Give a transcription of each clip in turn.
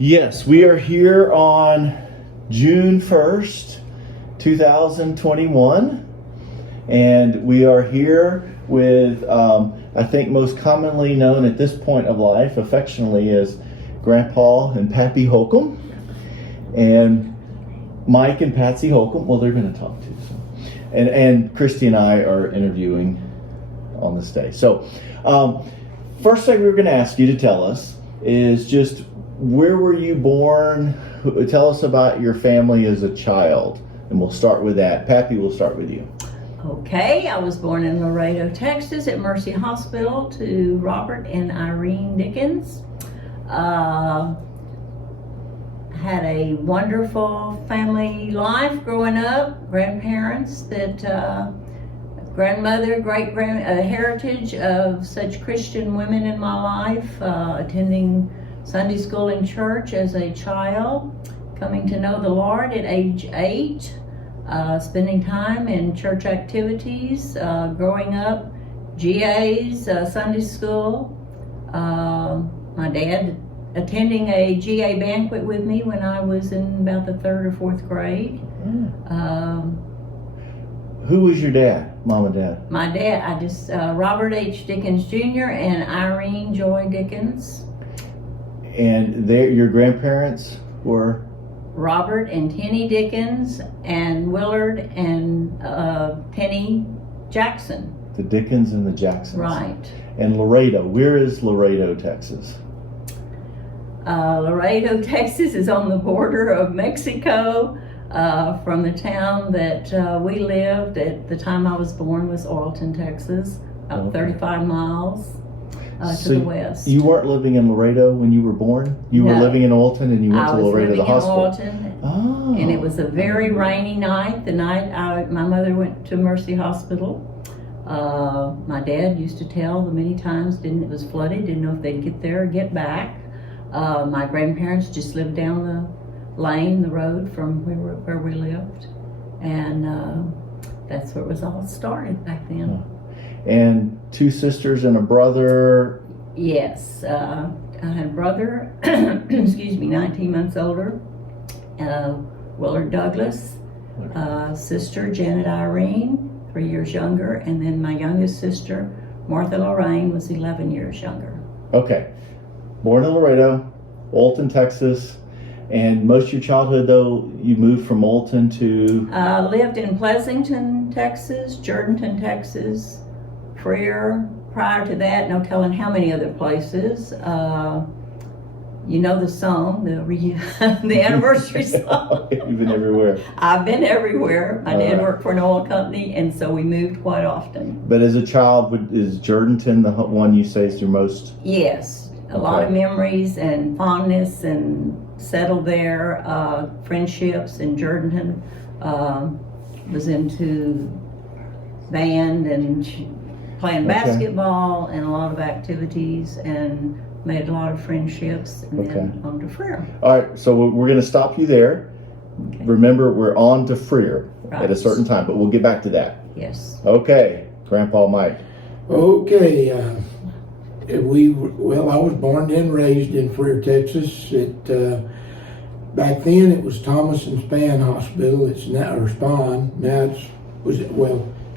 Yes, we are here on June 1st, 2021, and we are here with, I think most commonly known at this point of life, affectionately as Grandpa and Pappy Holcomb, and Mike and Patsy Holcomb. Well, they're going to talk too. So. And Christy and I are interviewing on this day. So, first thing we're going to ask you to tell us is just where were you born? Tell us about your family as a child, and we'll start with that. Pappy, we'll start with you. Okay, I was born in Laredo, Texas at Mercy Hospital to Robert and Irene Dickens. Had a wonderful family life growing up. Grandparents that grandmother, heritage of such Christian women in my life, attending Sunday school in church as a child, coming to know the Lord at age 8, spending time in church activities, growing up, GAs, Sunday school, my dad attending a GA banquet with me when I was in about the 3rd or 4th grade. Who was your dad, mom and dad? My dad, Robert H. Dickens Jr. and Irene Joy Dickens. And your grandparents were? Robert and Tenny Dickens and Willard and Penny Jackson. The Dickens and the Jacksons. Right. And Laredo, where is Laredo, Texas? Laredo, Texas is on the border of Mexico. From the town that we lived at the time I was born was Oilton, Texas, about 35 miles to the west. You weren't living in Laredo when you were born? You were living in Oilton and you went to Laredo, the hospital? I was living in Oilton, and it was a very rainy night. The night my mother went to Mercy Hospital. My dad used to tell the many times it was flooded, didn't know if they'd get there or get back. My grandparents just lived down the lane, the road from where we lived, and that's where it was all started back then. And 2 sisters and a brother? Yes, I had a brother, 19 months older, Willard Douglas, sister Janet Irene, 3 years younger, and then my youngest sister, Martha Lorraine, was 11 years younger. Okay, born in Laredo, Oilton, Texas. And most of your childhood, though, you moved from Oilton to? Lived in Pleasanton, Texas, Jourdanton, Texas, Freer. Prior to that, no telling how many other places. You know the song, the anniversary song. You've been everywhere. I've been everywhere. My dad worked for an oil company, and so we moved quite often. But as a child, is Jourdanton the one you say is your most? Yes, a lot of memories and fondness, and settled there, friendships in Jourdanton, was into band and playing basketball and a lot of activities, and made a lot of friendships, and then on to Freer. All right, so we're going to stop you there. Okay. Remember, we're on to Freer at a certain time, but we'll get back to that. Yes. Okay, Grandpa Mike. Okay, I was born and raised in Freer, Texas. Back then it was Thomas and Spann Hospital. It's now, or Spahn. Now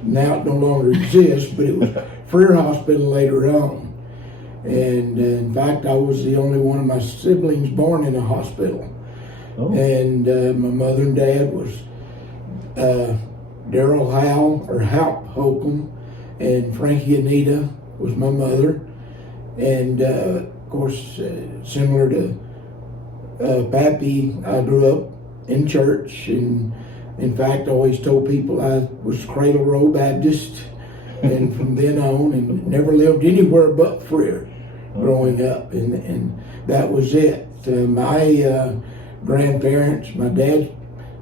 now it no longer exists, but it was Freer Hospital later on. And in fact, I was the only one of my siblings born in a hospital. Oh. And my mother and dad was Daryl Hal Holcomb, and Frankie Anita was my mother. And of course, similar to Pappy, I grew up in church, and in fact, I always told people I was Cradle Row Baptist, and from then on, and never lived anywhere but Freer growing up, and that was it. My grandparents, my dad's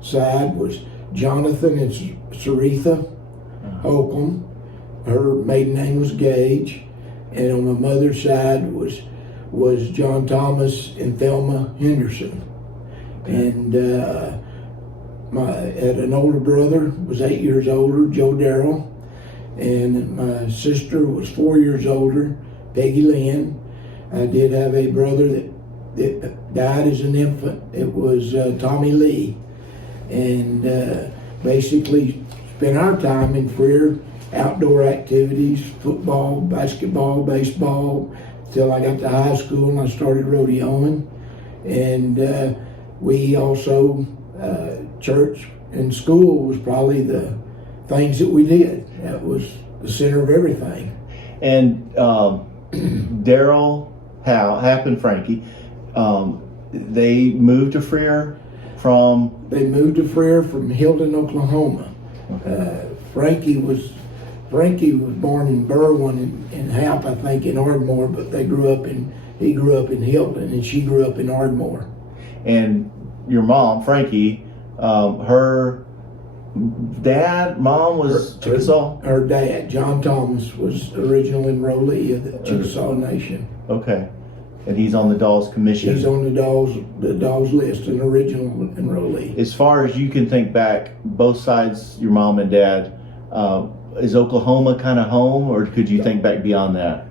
side was Jonathan and Saritha Holcomb. Her maiden name was Gage. And on my mother's side was John Thomas and Thelma Henderson. And had an older brother, was 8 years older, Joe Darrell. And my sister was 4 years older, Peggy Lynn. I did have a brother that that died as an infant. It was Tommy Lee, and basically spent our time in Freer, outdoor activities, football, basketball, baseball, till I got to high school and I started rodeoing. And we also, church and school was probably the things that we did. That was the center of everything. And Daryl, Hal, Hap, and Frankie, they moved to Freer from... They moved to Freer from Hilton, Oklahoma. Frankie was born in Berwyn and Hap, I think, in Ardmore, but he grew up in Hilton, and she grew up in Ardmore. And your mom, Frankie, her mom was Chickasaw? Her dad, John Thomas, was original enrollee of the Chickasaw Nation. Okay. And he's on the Dawes Commission. He's on the Dawes list, an original enrollee. As far as you can think back, both sides, your mom and dad, is Oklahoma kind of home, or could you think back beyond that?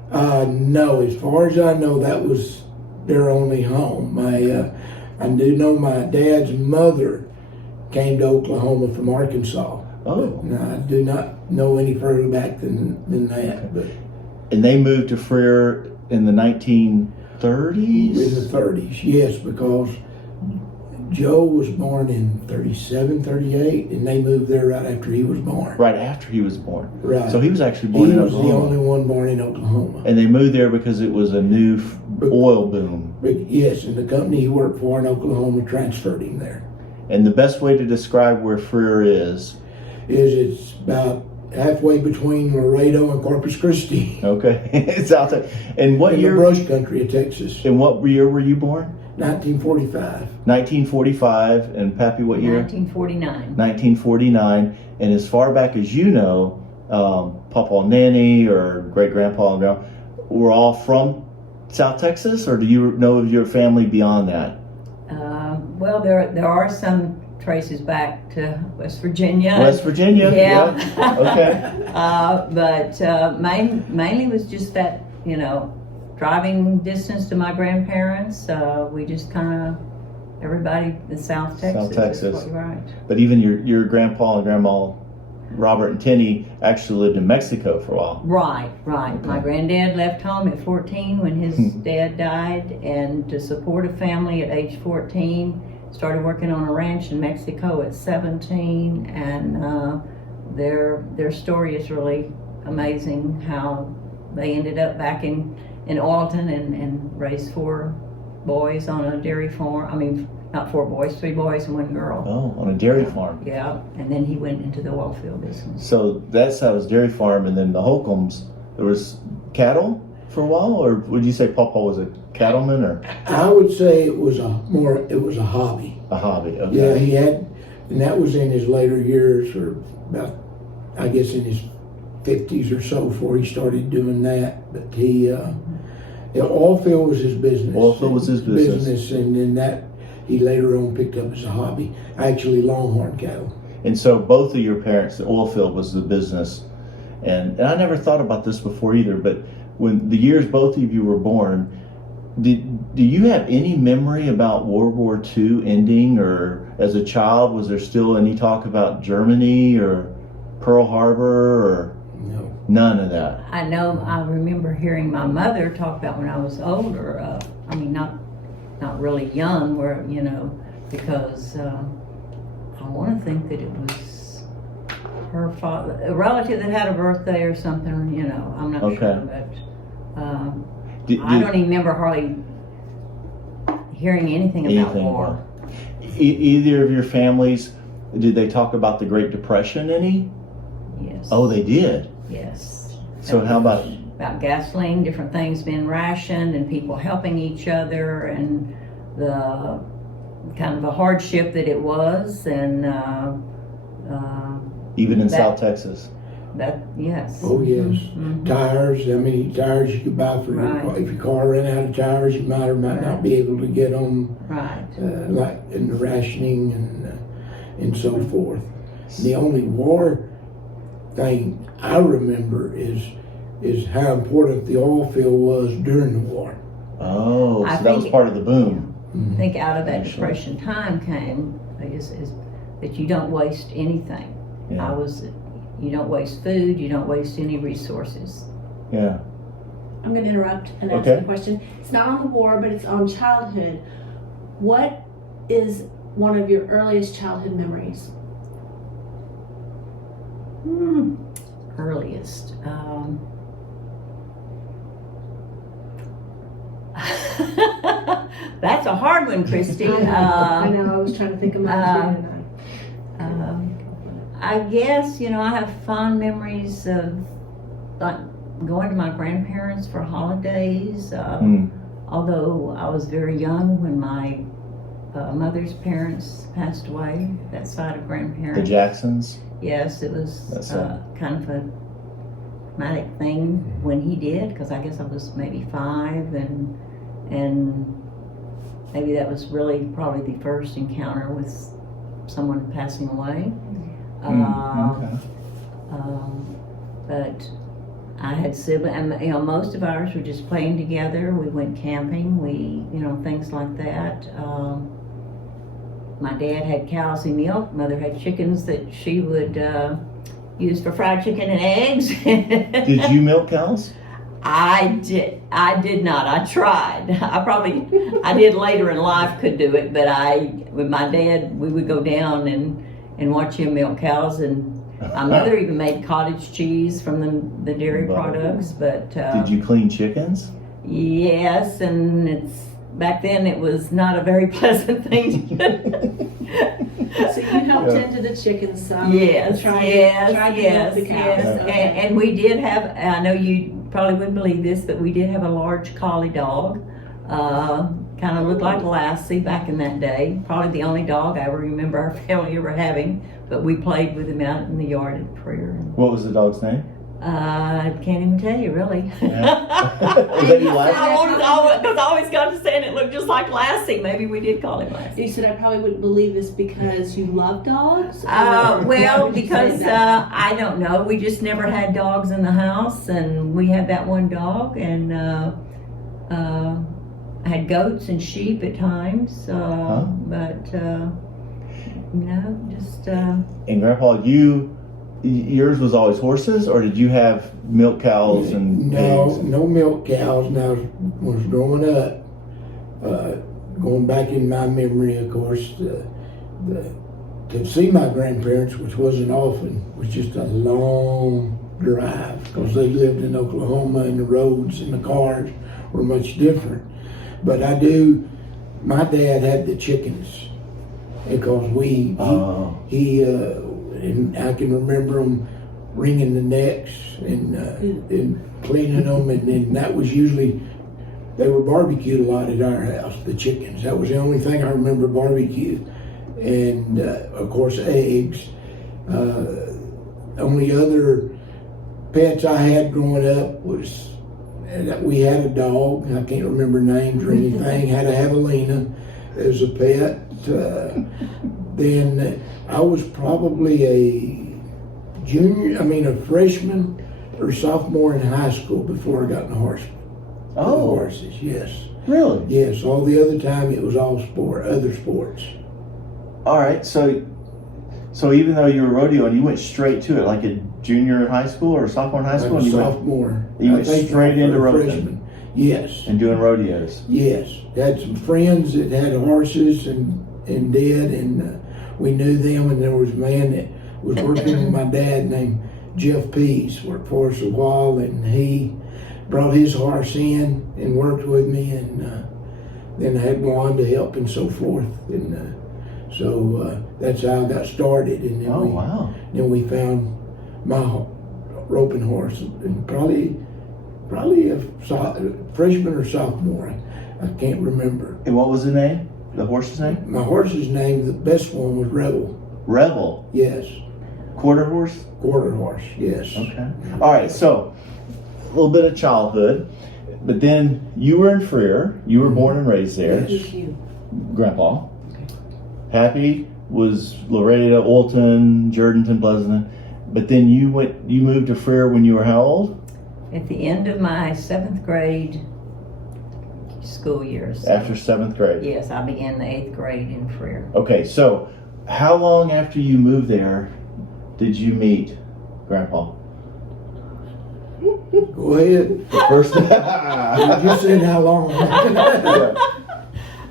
No, as far as I know, that was their only home. I do know my dad's mother came to Oklahoma from Arkansas. Oh. I do not know any further back than that. But and they moved to Freer in the 1930s? in the 30s, yes, because Joe was born in 37, 38, and they moved there right after he was born. Right after he was born. Right. So he was actually born in Oklahoma. He was the only one born in Oklahoma. And they moved there because it was a new oil boom. But yes, and the company he worked for in Oklahoma transferred him there. And the best way to describe where Freer is It's about halfway between Laredo and Corpus Christi. Okay. It's out there. And what in year? the brush country of Texas. In what year were you born? 1945. 1945. And Pappy, what year? 1949. 1949. And as far back as you know, Papa and Nanny or great grandpa and grandma were all from South Texas, or do you know of your family beyond that? Well, there are some traces back to West Virginia. West Virginia. Yeah. Okay. But mainly was just that, driving distance to my grandparents. We just kind of, everybody in South Texas. South Texas. Right. But even your grandpa and grandma, Robert and Tenny, actually lived in Mexico for a while. Right. Okay. My granddad left home at 14 when his dad died, and to support a family at age 14, started working on a ranch in Mexico at 17, and their story is really amazing, how they ended up back in Alton and raised 4 boys on a dairy farm. I mean, not 4 boys, 3 boys and 1 girl. Oh, on a dairy farm. Yeah, and then he went into the oil field business. So that's how his dairy farm, and then the Holcombs, there was cattle for a while, or would you say Papa was a cattleman, or? I would say it was a hobby. A hobby, okay. Yeah, he had, and that was in his later years, or about, I guess, in his 50s or so before he started doing that. But the oil field was his business. Oil field was his business. And then that he later on picked up as a hobby, actually longhorn cattle. And so both of your parents, the oil field was the business. And I never thought about this before either, but when the years both of you were born, do you have any memory about World War II ending, or as a child, was there still any talk about Germany or Pearl Harbor, or No. none of that? I know, I remember hearing my mother talk about when I was older, I mean, not really young, where, because I want to think that it was her father, a relative that had a birthday or something, I'm not sure, but I don't even remember hardly hearing anything about war. Either of your families, did they talk about the Great Depression any? Yes. Oh, they did? Yes. So how about gasoline, different things being rationed, and people helping each other, and the kind of a hardship that it was, and even in South Texas? That, yes. Oh yes. Mm-hmm. Tires, how many tires you could buy for your car. If your car ran out of tires, you might or might not be able to get them. Right. Like in the rationing and so forth. The only war thing I remember is how important the oil field was during the war. Oh, I so that was think- part of the boom. I think out of that Actually. Depression time came is that you don't waste anything. Yeah. You don't waste food, you don't waste any resources. Yeah. I'm going to interrupt and ask Okay. a question. It's not on the war, but it's on childhood. What is one of your earliest childhood memories? Earliest. That's a hard one, Christy. I know, I was trying to think of mine too, and I guess, I have fond memories of like going to my grandparents for holidays. Although I was very young when my mother's parents passed away, that side of The grandparents. Jacksons. Yes, it was That's kind of a traumatic thing when he did, because I guess I was maybe 5, and maybe that was really probably the first encounter with someone passing away. Okay. But I had siblings, and most of ours were just playing together. We went camping, things like that. My dad had cows and milk. Mother had chickens that she would use for fried chicken and eggs. Did you milk cows? I did not. I tried. I did later in life, could do it, but with my dad, we would go down and watch him milk cows, and my mother even made cottage cheese from the dairy products. But Did you clean chickens? yes, and back then it was not a very pleasant thing to do. So you helped tend to the chickens some. Yes, and tried to yes, milk the cows. yes. Okay. And we did have, I know you probably wouldn't believe this, but we did have a large collie dog. Kind of looked like Lassie back in that day. Probably the only dog I ever remember our family ever having, but we played with him out in the yard at prayer. What was the dog's name? I can't even tell you, really. Yeah. Is that your last name? Because I always got to saying it looked just like Lassie. Maybe we did call him Lassie. You said I probably wouldn't believe this because you love dogs? Or why Well, would you say because that? I don't know. We just never had dogs in the house, and we had that one dog, and I had goats and sheep at times. But just. And Grandpa, yours was always horses, or did you have milk cows and pigs? No milk cows. Now, when I was growing up, going back in my memory, of course, to see my grandparents, which wasn't often, was just a long drive because they lived in Oklahoma and the roads and the cars were much different. But my dad had the chickens because and I can remember them wringing the necks and cleaning them, and then that was usually, they were barbecued a lot at our house, the chickens. That was the only thing I remember barbecue. And of course eggs. Only other pets I had growing up was that we had a dog. I can't remember names or anything. Had a javelina as a pet. Then I was probably a freshman or sophomore in high school before I got in the horses. Yes. Really? Yes. All the other time it was all other sports. All right. So even though you were rodeoing, you went straight to it, like a junior in high school or sophomore in high school? Like sophomore. You went straight into rodeoing? Freshman. Yes. And doing rodeos? Yes. Had some friends that had horses and did, and we knew them, and there was a man that was working with my dad named Jeff Pease, worked for us a while, and he brought his horse in and worked with me, and then I had one to help and so forth, and so that's how I got started. And then then we found my roping horse, and probably a freshman or sophomore. I can't remember. And what was the name? The horse's name? My horse's name, the best one was Rebel. Rebel? Yes. Quarter horse? Quarter horse, yes. Okay. All right, so a little bit of childhood, but then you were in Freer. You were born and raised there. Yes. Grandpa. Pappy was Laredo, Olton, Jourdanton, Pleasanton. But then you moved to Freer when you were how old? At the end of my 7th grade school years. After 7th grade. Yes, I began the 8th grade in Freer. Okay, so how long after you moved there did you meet Grandpa? Go ahead. The first You just said how long.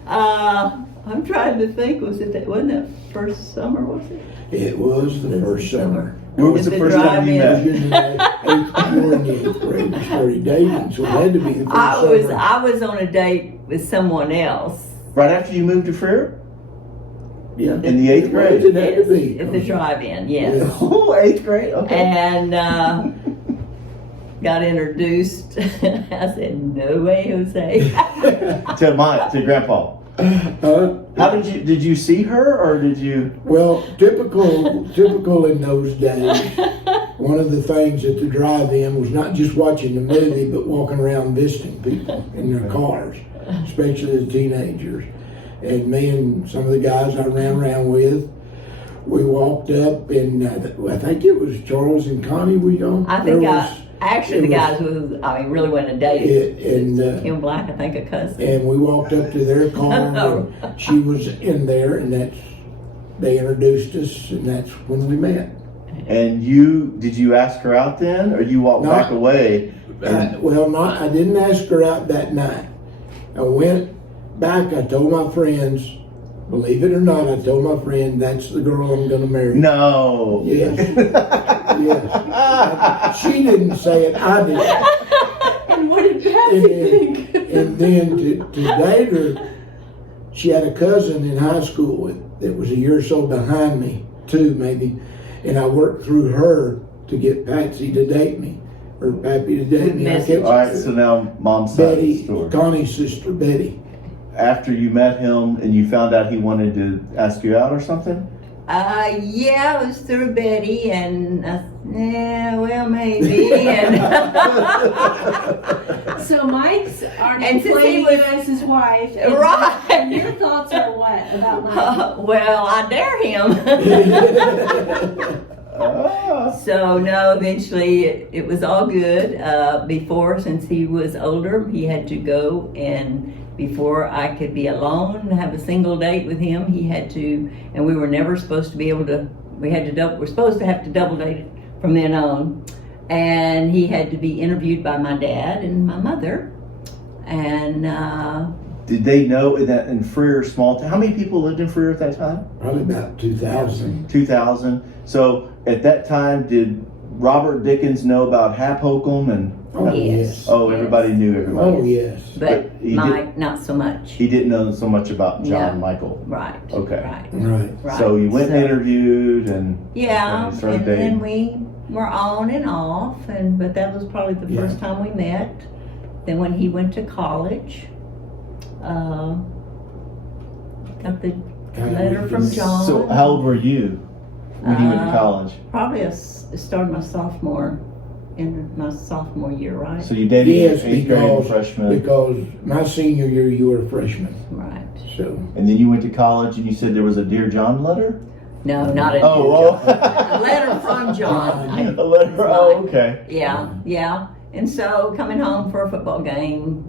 I'm trying to think. Wasn't that first summer? Was it? It was the first summer. Where was the first time you met? You were in the 8th grade. We started dating, so it had to be the first summer. I was on a date with someone else. Right after you moved to Freer? Yeah. In the 8th grade? It had to be. At the drive-in, yes. Yeah. Oh, 8th grade? Okay. And got introduced. I said, "No way, Jose." to Grandpa. How did you see her or did you? Well, typical in those days. One of the things at the drive-in was not just watching the movie, but walking around visiting people in their cars, especially the teenagers. And me and some of the guys I ran around with, we walked up, and I think it was Charles and Connie. The guys really wasn't a date. And Kim Black, I think, a cousin. And we walked up to their car, and she was in there, and they introduced us, and that's when we met. And did you ask her out then, or you walked back away? I didn't ask her out that night. I went back, I told my friends, believe it or not, I told my friend, that's the girl I'm going to marry. No. Yes. Yes. She didn't say it, I did. And what did Patsy think? And then to date her, she had a cousin in high school that was a year or so behind me, 2 maybe, and I worked through her to get Patsy to date me, or Pappy to date me. All right, so now Mom's side of the story. Connie's sister, Betty. After you met him and you found out he wanted to ask you out or something? Yeah, it was through Betty, and maybe. And So Mike's already And since playing he was- you as his wife. And Right. And your thoughts are what about Mike? Well, I dare him. So no, eventually it was all good. Since he was older, he had to go, and before I could be alone and have a single date with him, he had to, and we were never supposed to be able to, we're supposed to have to double date from then on. And he had to be interviewed by my dad and my mother. And did they know that in Freer, small town, how many people lived in Freer at that time? Probably about 2,000. 2,000. So at that time, did Robert Dickens know about Hap Holcomb and? Oh, Yes. Oh, everybody knew everybody. Oh, yes. but he Mike, not so much. He didn't know so much about John No. Michael. Right. Okay. Right. Right. So you went and interviewed and Yeah, and you started and dating. then we were on and off, but that was probably the first time we met. Then when he went to college, got the letter from John. So how old were you when you went to college? Probably started my sophomore year, right? So you dated Yes, 8th grade freshman. because my senior year you were a freshman. Right. So And then you went to college and you said there was a Dear John letter? No, not a Oh, a letter from John. a letter. Oh, okay. Yeah. And so coming home for a football game,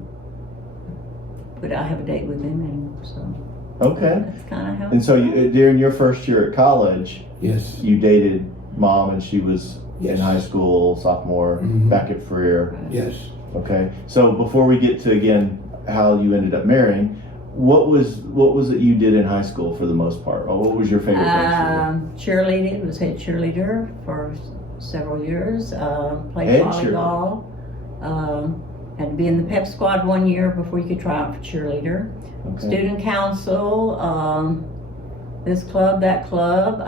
would I have a date with him? And so Okay. that's kind of how. And so during your first year at college, yes, you dated Mom and she was Yes. in high school, sophomore, Mhm. back at Freer. yes. Okay. So before we get to again how you ended up marrying, what was it you did in high school for the most part? Or what was your favorite thing? Cheerleading, was head cheerleader for several years. Played Head volleyball. Had to be in the pep squad 1 year before you could try out for cheerleader. Okay. Student council, this club, that club.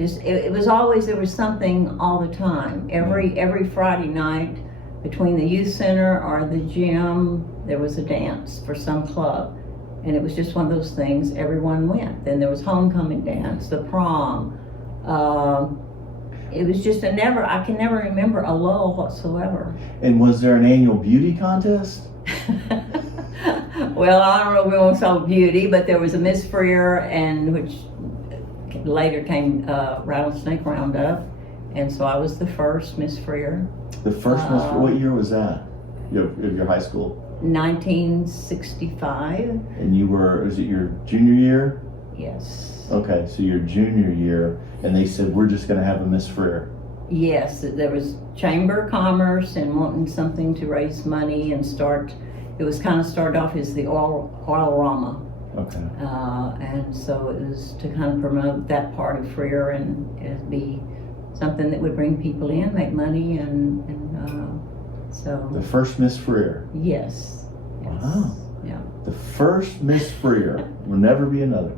It was always, there was something all the time. Every Friday night between the youth center or the gym, there was a dance for some club. And it was just one of those things, everyone went. Then there was homecoming dance, the prom. It was just I can never remember a lull whatsoever. And was there an annual beauty contest? Well, I don't know if we won't saw beauty, but there was a Miss Freer, and which later came Rattlesnake Roundup, and so I was the first Miss Freer. The first Miss, what year was that? of your high school? 1965. And you were, was it your junior year? Yes. Okay, so your junior year, and they said, we're just going to have a Miss Freer. Yes, there was Chamber of Commerce and wanting something to raise money and start. It was kind of started off as the oil-rama. Okay. And so it was to kind of promote that part of Freer and it'd be something that would bring people in, make money, and so. The first Miss Freer. Yes. Wow. Yeah. The first Miss Freer. Will never be another.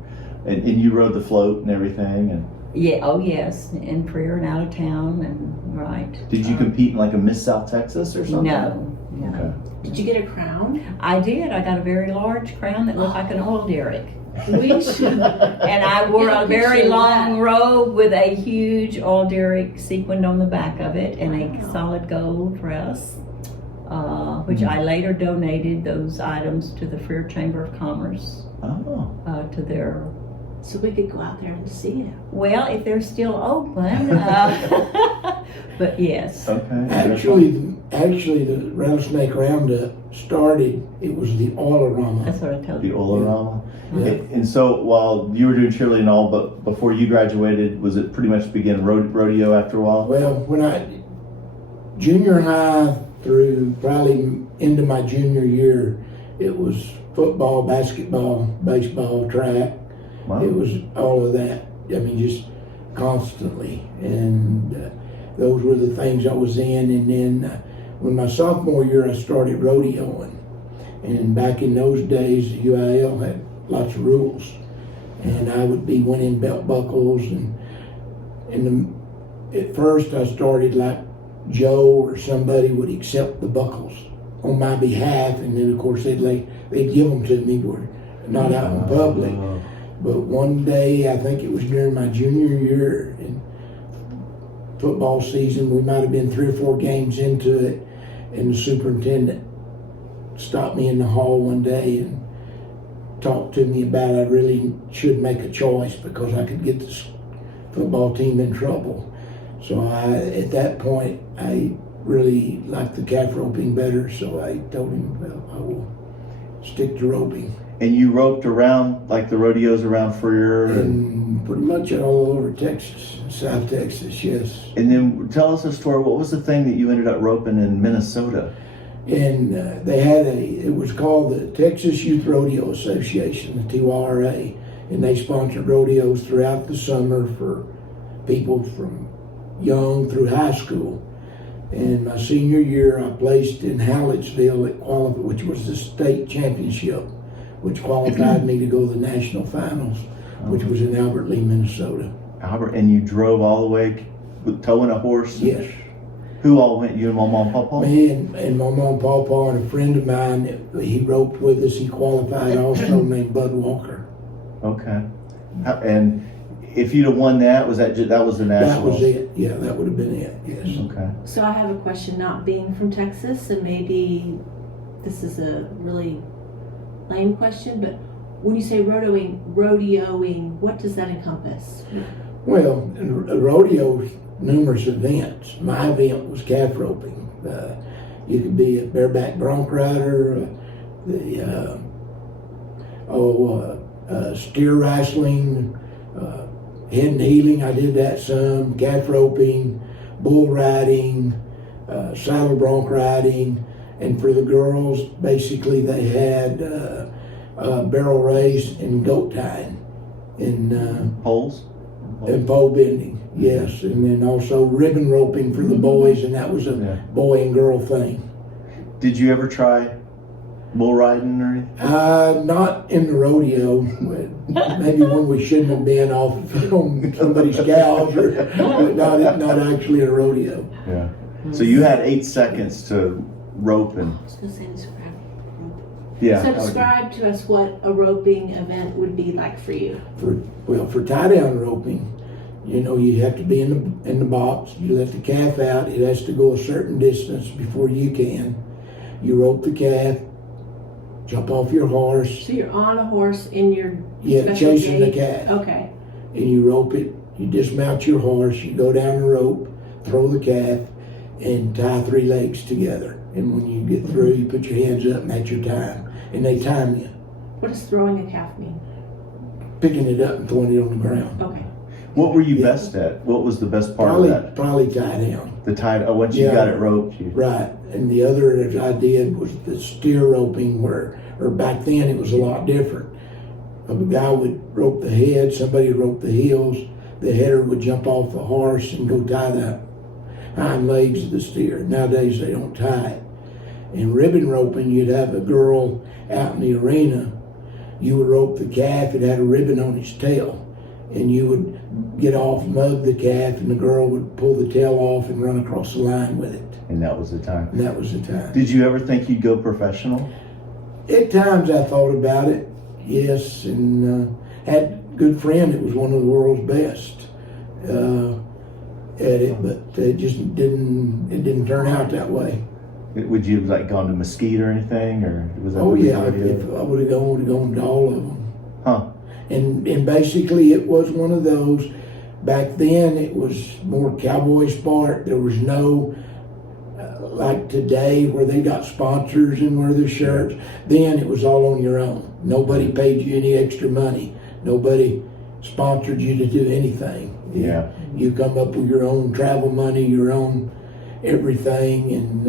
And you rode the float and everything, and. Yeah. Oh yes, in Freer and out of town, and right. Did you compete in like a Miss South Texas or something? No. No. Okay. Did you get a crown? I did. I got a very large crown that looked like an oil derrick. We should. And I wore Get a a very picture of long that. robe with a huge oil derrick sequined on the back of it and a Wow. solid gold dress, which I later donated those items to the Freer Chamber of Commerce, Oh. to their, So we could go out there and see it. well, if they're still open, but yes. Okay. Actually, the Rattlesnake Roundup started, it was the Oil-a-Rama. That's what I told The you. Olarama. Yeah. And so while you were doing cheerleading and all, but before you graduated, was it pretty much begin rodeo after a while? Well, when junior high through probably into my junior year, it was football, basketball, baseball, track. Wow. It was all of that. I mean, just constantly. And those were the things I was in. And then when my sophomore year, I started rodeoing. And back in those days, UIL had lots of rules. And I would be winning belt buckles. At first, I started like Joe or somebody would accept the buckles on my behalf. And then, of course, they'd give them to me. We're not out in public. But one day, I think it was during my junior year in football season, we might have been 3 or 4 games into it, and the superintendent stopped me in the hall one day and talked to me about I really should make a choice because I could get this football team in trouble. So at that point, I really liked the calf roping better, so I told him, well, I will stick to roping. And you roped around, like the rodeos around Freer? And pretty much all over Texas, South Texas, yes. And then tell us a story. What was the thing that you ended up roping in Minnesota? And they had it was called the Texas Youth Rodeo Association, the TYRA. And they sponsored rodeos throughout the summer for people from young through high school. And my senior year, I placed in Hallettsville which was the state championship, which qualified me to go to the national finals, which was in Albert Lee, Minnesota. Albert, and you drove all the way with towing a horse? Yes. Who all went? You and Mama and Papa? Me and Mama and Papa and a friend of mine, he roped with us. He qualified also, named Bud Walker. Okay. And if you'd have won that, that was the national? That was it. Yeah, that would have been it. Yes. Okay. So I have a question, not being from Texas, and maybe this is a really lame question, but when you say rodeoing, what does that encompass? Well, in a rodeo, numerous events. My event was calf roping. You could be a bareback bronc rider, steer wrestling, head and heeling. I did that some. Calf roping, bull riding, saddle bronc riding, and for the girls, basically they had barrel race and goat tying, and Poles? and pole bending, yes, and then also ribbon roping for the boys, and that was a boy and girl thing. Did you ever try bull riding or anything? Not in the rodeo, maybe when we shouldn't have been off on somebody's cows, but not actually a rodeo. Yeah. So you had 8 seconds to rope and. I was going to say describe. Yeah. So describe to us what a roping event would be like for you. For tie down roping, you have to be in the box. You let the calf out. It has to go a certain distance before you can. You rope the calf, jump off your horse. So you're on a horse in your special chasing the gait. calf. Okay. And you rope it. You dismount your horse. You go down the rope, throw the calf, and tie 3 legs together. And when you get through, you put your hands up and that's your time. And they time you. What does throwing a calf mean? Picking it up and throwing it on the ground. Okay. What were you best at? What was the best part of that? Probably tie down. The tie. Oh, once you Yeah. got it roped, you. Right. And the other that I did was the steer roping, or back then it was a lot different. A guy would rope the head, somebody would rope the heels, the header would jump off the horse and go tie the hind legs of the steer. Nowadays they don't tie it. In ribbon roping, you'd have a girl out in the arena. You would rope the calf, it had a ribbon on its tail. And you would get off, mug the calf, and the girl would pull the tail off and run across the line with it. And that was the time. And that was the time. Did you ever think you'd go professional? At times I thought about it, yes, and had a good friend that was one of the world's best at it, but it just didn't turn out that way. Would you have like gone to Mesquite or anything, or was that? Oh the yeah, idea? if I would have gone to all of them. Huh. And basically it was one of those, back then it was more cowboy sport. There was no, like today where they got sponsors and wear their shirts. Then it was all on your own. Nobody paid you any extra money. Nobody sponsored you to do anything. Yeah. You come up with your own travel money, your own everything, and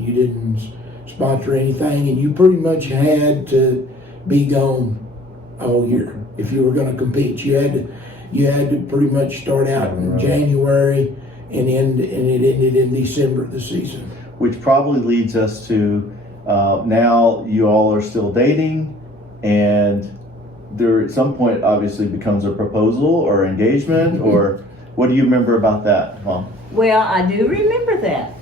you didn't sponsor anything, and you pretty much had to be gone all year if you were going to compete. You had to pretty much start out in January and it ended in December of the season. Which probably leads us to now you all are still dating, and there at some point obviously becomes a proposal or engagement, or what do you remember about that, Mom? Well, I do remember that.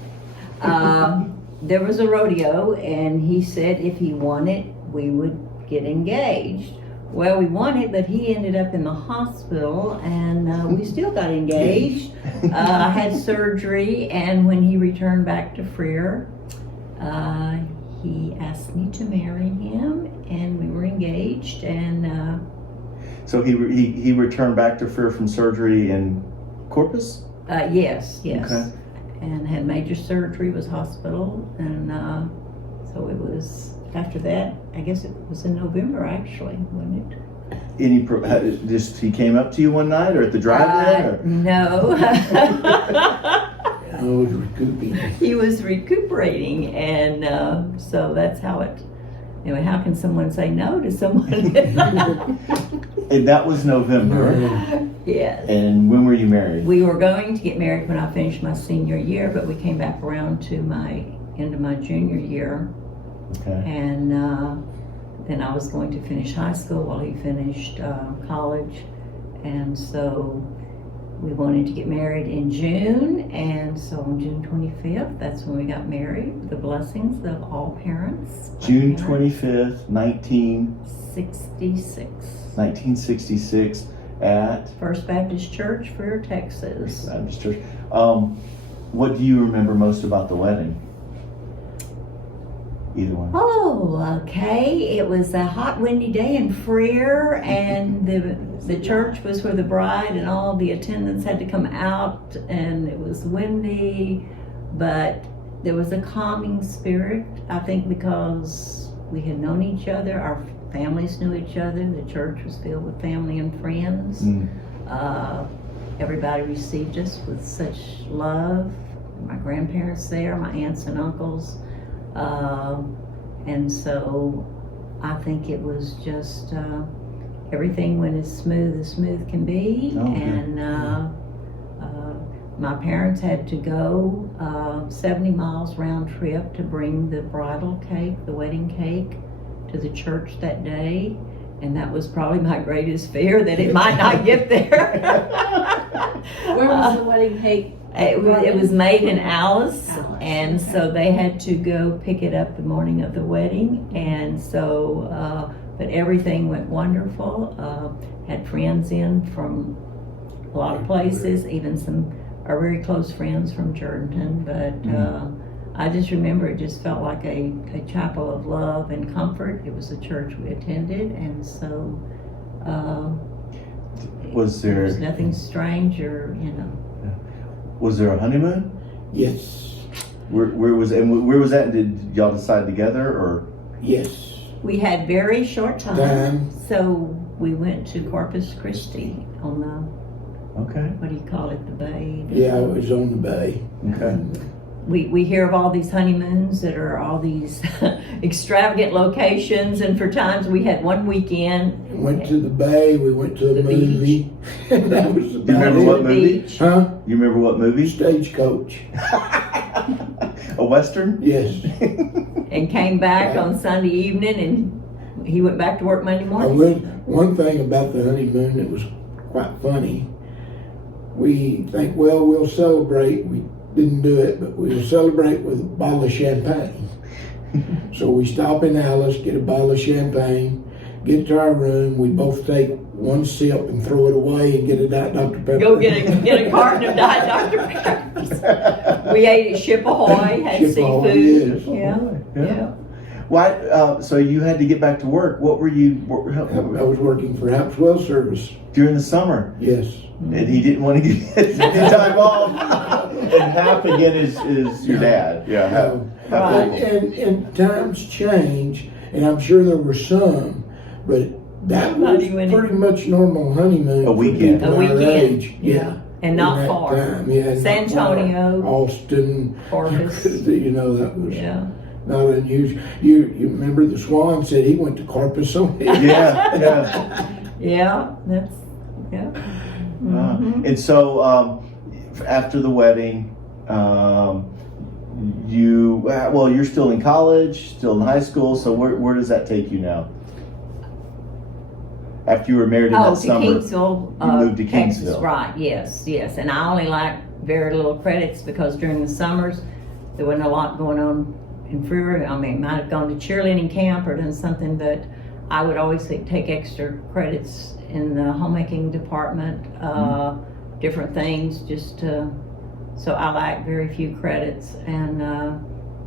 There was a rodeo, and he said if he won it, we would get engaged. Well, we won it, but he ended up in the hospital, and we still got engaged. I had surgery, and when he returned back to Freer, he asked me to marry him, and we were engaged. And so he returned back to Freer from surgery in Corpus? yes. Okay. And had major surgery, was hospital, and so it was after that. I guess it was in November, actually, wasn't it? Just he came up to you one night, or at the drive-in? Or? No. I was recouping. He was recuperating, and so that's how it. Anyway, how can someone say no to someone? And that was November. Yes. And when were you married? We were going to get married when I finished my senior year, but we came back around to my end of my junior year. Okay. And then I was going to finish high school while he finished college. And so we wanted to get married in June. And so on June 25th, that's when we got married, with the blessings of all parents. June 25th, 1966 at First Baptist Church, Freer, Texas. Baptist Church. What do you remember most about the wedding? Either one. Oh, okay. It was a hot, windy day in Freer, and the church was where the bride and all the attendants had to come out, and it was windy, but there was a calming spirit, I think, because we had known each other, our families knew each other, the church was filled with family and friends. Everybody received us with such love. My grandparents there, my aunts and uncles. And so I think it was just everything went as smooth can be. Okay. And my parents had to go 70 miles round trip to bring the bridal cake, the wedding cake, to the church that day. And that was probably my greatest fear, that it might not get there. Where was the wedding cake? It was made in Alice, and okay. so they had to go pick it up the morning of the wedding, and so, but everything went wonderful. Had friends in from a lot of places, even some our very close friends from Jordanton, but I just remember it just felt like a chapel of love and comfort. It was the church we attended, and so Was there nothing strange or, Was there a honeymoon? Yes. Where was that? Did y'all decide together or? Yes. We had very short time, Time. so we went to Corpus Christi on the, Okay. what do you call it, the bay? Yeah, I was on the bay. Okay. We hear of all these honeymoons that are all these extravagant locations, and for times we had one weekend. Went to the bay. We went to a The movie. That was Do you remember about what it. the movie? beach. Huh? You remember what movie? Stagecoach. A Western? Yes. And came back on Sunday evening, and he went back to work Monday I morning. will, one thing about the honeymoon that was quite funny, we think, well, we'll celebrate. We didn't do it, but we'll celebrate with a bottle of champagne. So we stop in Alice, get a bottle of champagne, get to our room. We both take one sip and throw it away and get a Diet Dr. Pepper. Go get a carton of Diet Dr. Peppers. We ate at Ship Ahoy, had Ship seafood. Ahoy, yes. Yeah. Why? So you had to get back to work. What were you I was working for House Well Service. during the summer? Yes. And he didn't want to get any time off. And Hap again is your dad. Yeah. Hap. Right. And times change, and I'm sure there were some, but that was Everybody went in. pretty much normal honeymoon. A weekend. For people A our weekend, age. yeah. And In not that far. time, yeah, San not far. Antonio. Austin. Corpus. You know, that was Yeah. not unusual. You remember the Swan said he went to Corpus on it. Yeah. Yeah. Yeah. That's, yeah. Mhm. And so after the wedding, you're still in college, still in high school. So where does that take you now? After you were married in Oh, that to summer, Kingsville. you moved to Texas, Kingsville. right, yes. And I only like very little credits because during the summers, there wasn't a lot going on in Freer. I mean, might have gone to cheerleading camp or done something, but I would always take extra credits in the homemaking department, different things, just to, so I like very few credits. And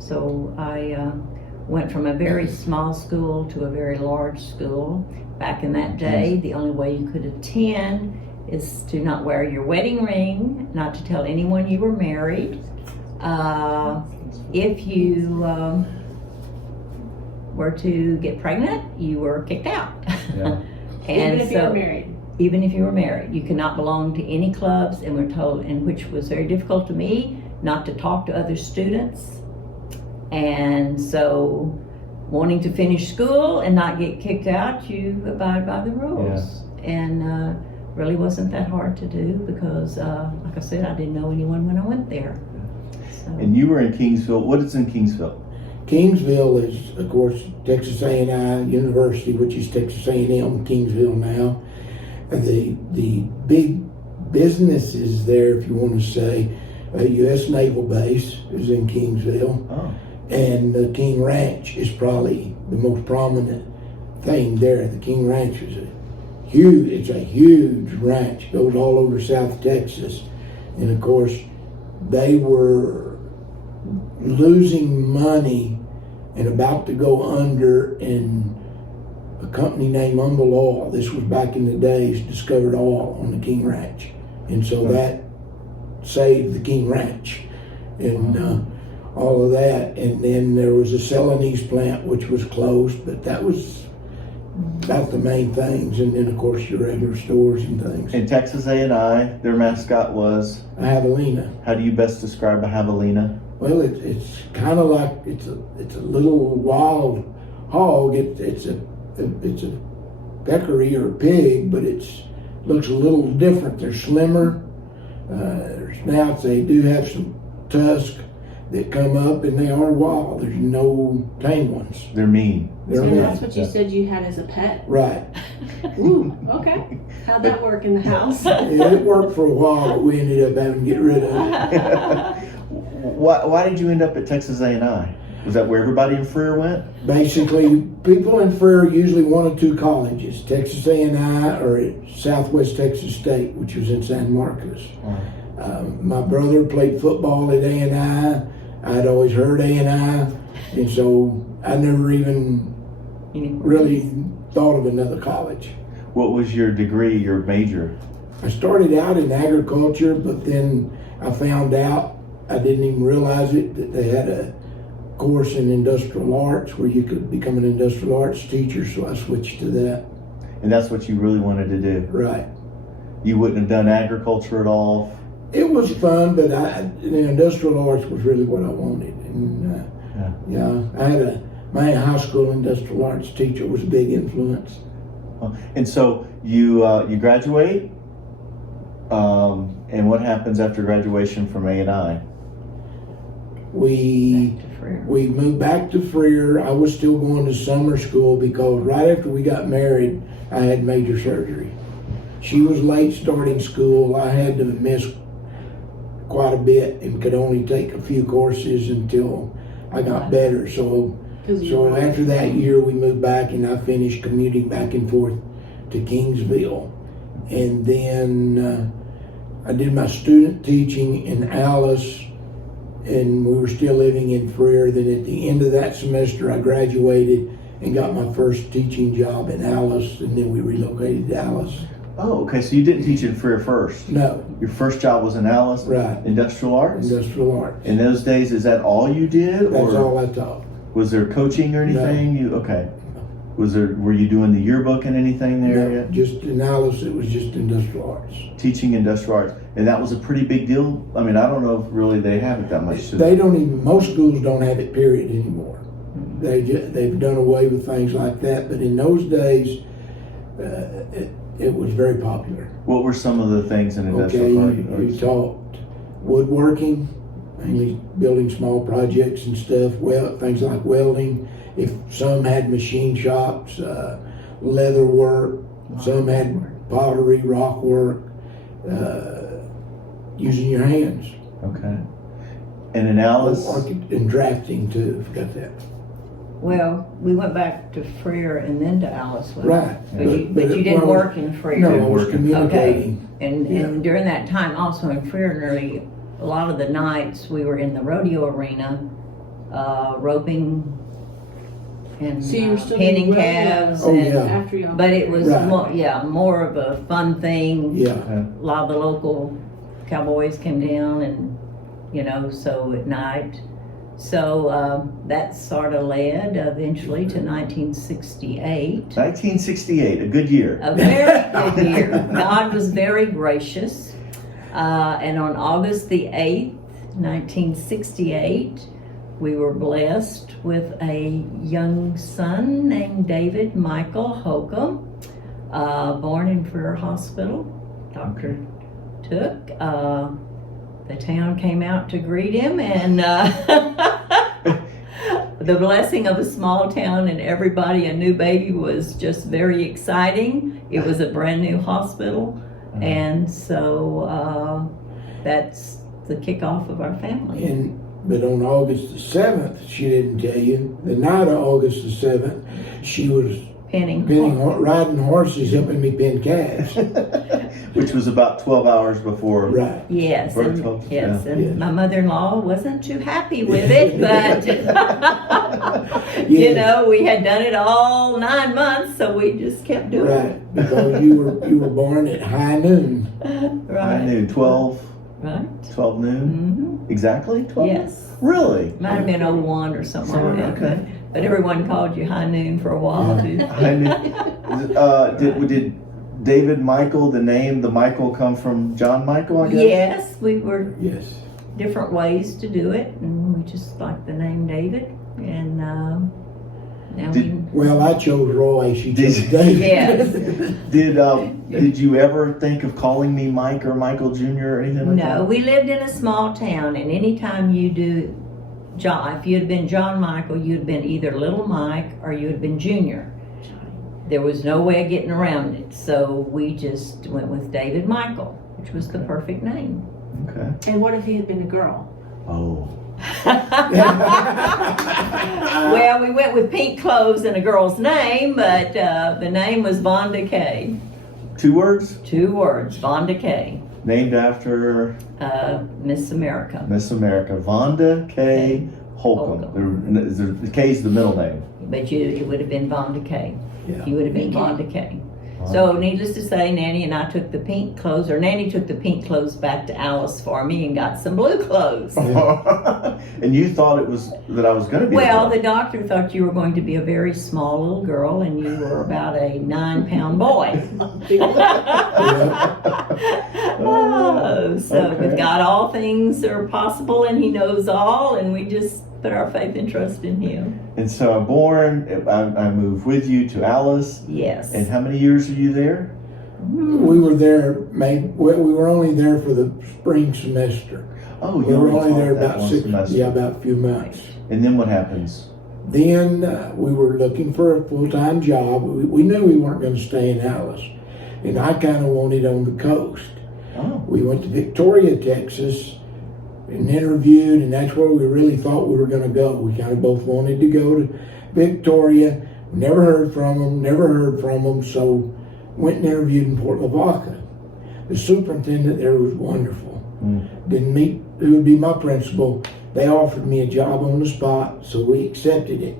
so I went from a very small school to a very large school. Back in that day, the only way you could attend is to not wear your wedding ring, not to tell anyone you were married. If you were to get pregnant, you were kicked out. Yeah. And Even if you were married. even if you were married, you could not belong to any clubs, and we're told, and which was very difficult to me, not to talk to other students. And so, wanting to finish school and not get kicked out, you abide by the rules. And really wasn't that hard to do because, like I said, I didn't know anyone when I went there. So, And you were in Kingsville. What is in Kingsville? Kingsville is, of course, Texas A&I University, which is Texas A&M Kingsville now. And the big businesses there, if you want to say, U.S. Naval Base is in Kingsville. Oh. And the King Ranch is probably the most prominent thing there. The King Ranch is it's a huge ranch, goes all over South Texas. And of course, they were losing money and about to go under, and a company named Humble Oil, this was back in the days, discovered oil on the King Ranch. And so that saved the King Ranch. And all of that, and then there was a Celanese plant which was closed, but that was about the main things, and then of course your regular stores and things. In Texas A&I, their mascot was? A javelina. How do you best describe a javelina? Well, it's kind of like it's a little wild hog. It's a peccary or a pig, but looks a little different. They're slimmer. Their snouts, they do have some tusks that come up, and they are wild. There's no tame ones. They're mean. They're So mean. that's what you said you had as a pet? Right. Ooh, okay. How'd that work in the house? Yeah, it worked for a while, but we ended up having to get rid of it. Why did you end up at Texas A&I? Was that where everybody in Freer went? Basically, people in Freer usually one of two colleges, Texas A&I or at Southwest Texas State, which was in San Marcos. My brother played football at A&I. I'd always heard A&I, and so I never even really thought of another college. What was your degree, your major? I started out in agriculture, but then I found out I didn't even realize it, that they had a course in industrial arts where you could become an industrial arts teacher, so I switched to that. And that's what you really wanted to do. Right. You wouldn't have done agriculture at all. It was fun, but the industrial arts was really what I wanted. And I had my high school industrial arts teacher was a big influence. And so you graduate, and what happens after graduation from A&I? We moved back to Freer. I was still going to summer school because right after we got married, I had major surgery. She was late starting school. I had to miss quite a bit and could only take a few courses until I got better. So after that year, we moved back, and I finished commuting back and forth to Kingsville. And then I did my student teaching in Alice, and we were still living in Freer. Then at the end of that semester, I graduated and got my first teaching job in Alice, and then we relocated to Alice. Oh, okay, so you didn't teach in Freer first? No. Your first job was in Alice? Right. Industrial arts? Industrial arts. In those days, is that all you did? That's all I taught. Was there coaching or anything? Okay. Were you doing the yearbook and anything there No, yet? just in Alice, it was just industrial arts. Teaching industrial arts. And that was a pretty big deal? I mean, I don't know if really they have it that much. They don't even, most schools don't have it period anymore. They've done away with things like that, but in those days, it was very popular. What were some of the things in industrial arts? You taught woodworking, mainly building small projects and stuff, things like welding. If some had machine shops, leather work, some had pottery, rock work, using your hands. Okay. And in Alice? And drafting too, forgot that. Well, we went back to Freer and then to Alice. Right. But you didn't work in Freer. No, I was communicating. Okay. And during that time also in Freer, nearly a lot of the nights we were in the rodeo arena, roping and So you were still pinning doing rodeo? calves. Oh, and, yeah. After y'all. But it was Right. more of a fun thing. Yeah. A lot of the local cowboys came down, and so at night. So that sort of led eventually to 1968. 1968, a good year. A very good year. God was very gracious. And on August the 8th, 1968, we were blessed with a young son named David Michael Holcomb, born in Freer Hospital. Doctor took. The town came out to greet him, and the blessing of a small town and everybody, a new baby, was just very exciting. It was a brand new hospital, and so that's the kickoff of our family. But on August the 7th, she didn't tell you, the night of August the 7th, she was riding horses, helping me pin calves. Which was about 12 hours before. Right. Yes, birth. and my mother-in-law wasn't too happy with it, but we had done it all 9 months, so we just kept doing it. Right, because you were born at high noon. Right. I knew 12. Right. 12 noon? Mm-hmm. Exactly 12? Yes. Really? Might have been 01 or something like that. Okay. But everyone called you High Noon for a while too. I knew. Did David Michael, the name, the Michael, come from John Michael, I guess? Yes, we were Yes. different ways to do it, and we just liked the name David. And now Well, I chose Roy, she chose Did- David. Yes. Did you ever think of calling me Mike or Michael Jr. or anything like that? No, we lived in a small town, and anytime you do John, if you'd been John Michael, you'd been either Little Mike or you'd been Junior. There was no way of getting around it, so we just went with David Michael, which was the perfect name. Okay. And what if he had been a girl? Oh. Well, we went with pink clothes and a girl's name, but the name was Vonda Kay. 2 words? 2 words, Vonda Kay. Named after Miss America. Miss America, Vonda K. Holcomb. The K is the middle name. But it would have been Vonda Kay. Yeah. You would have been Vonda Kay. So needless to say, Nanny and I took the pink clothes, or Nanny took the pink clothes back to Alice for me and got some blue clothes. And you thought it was that I was going to be. Well, the doctor thought you were going to be a very small little girl, and you were about a 9-pound boy. So Okay. with God, all things are possible, and He knows all, and we just put our faith and trust in Him. And so I'm born. I moved with you to Alice. Yes. And how many years are you there? We were there, we were only there for the spring semester. Oh, We you were already only there taught that about one 6, semester. about a few months. And then what happens? Then we were looking for a full-time job. We knew we weren't going to stay in Alice. And I kind of wanted on the coast. Oh. We went to Victoria, Texas, and interviewed, and that's where we really thought we were going to go. We kind of both wanted to go to Victoria. Never heard from them, so went and interviewed in Port Lavaca. The superintendent there was wonderful. Didn't meet who would be my principal. They offered me a job on the spot, so we accepted it.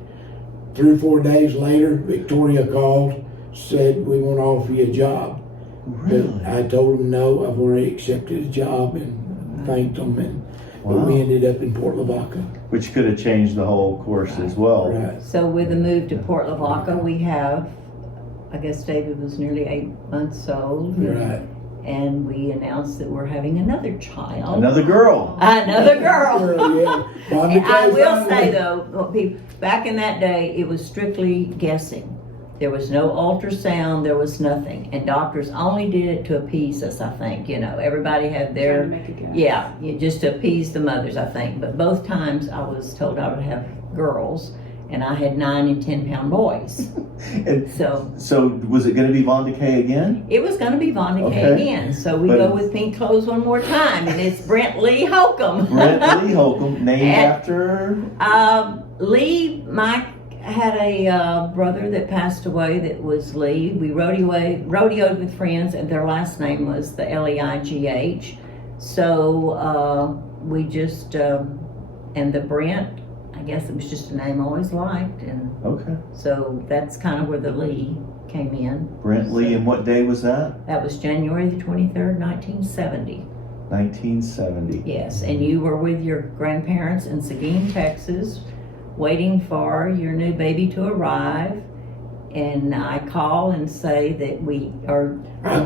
3 or 4 days later, Victoria called, said, we want to offer you a job. Really? But I told them no, I've already accepted a job, and thanked them, and but we ended up in Port Lavaca. Which could have changed the whole course as well. Right. So with the move to Port Lavaca, we have, I guess David was nearly 8 months old. Right. And we announced that we're having another child. Another girl. Another girl. Yeah. And I will say though, back in that day, it was strictly guessing. There was no ultrasound, there was nothing. And doctors only did it to appease us, I think. You know, everybody had their, Trying to make a guess. yeah, just to appease the mothers, I think. But both times I was told I would have girls, and I had 9 and 10-pound boys. And So so was it going to be Von Decay again? it was going to be Von Decay Okay. again. So we But- go with pink clothes one more time, and it's Brent Lee Holcomb. Brent Lee Holcomb, named And- after. Lee, Mike had a brother that passed away that was Lee. We rodeoed with friends, and their last name was the Leigh. So we just, and the Brent, I guess it was just a name I always liked. And Okay. so that's kind of where the Lee came in. Brent Lee, and what day was that? That was January the 23rd, 1970. 1970. Yes, and you were with your grandparents in Seguin, Texas, waiting for your new baby to arrive. And I call and say that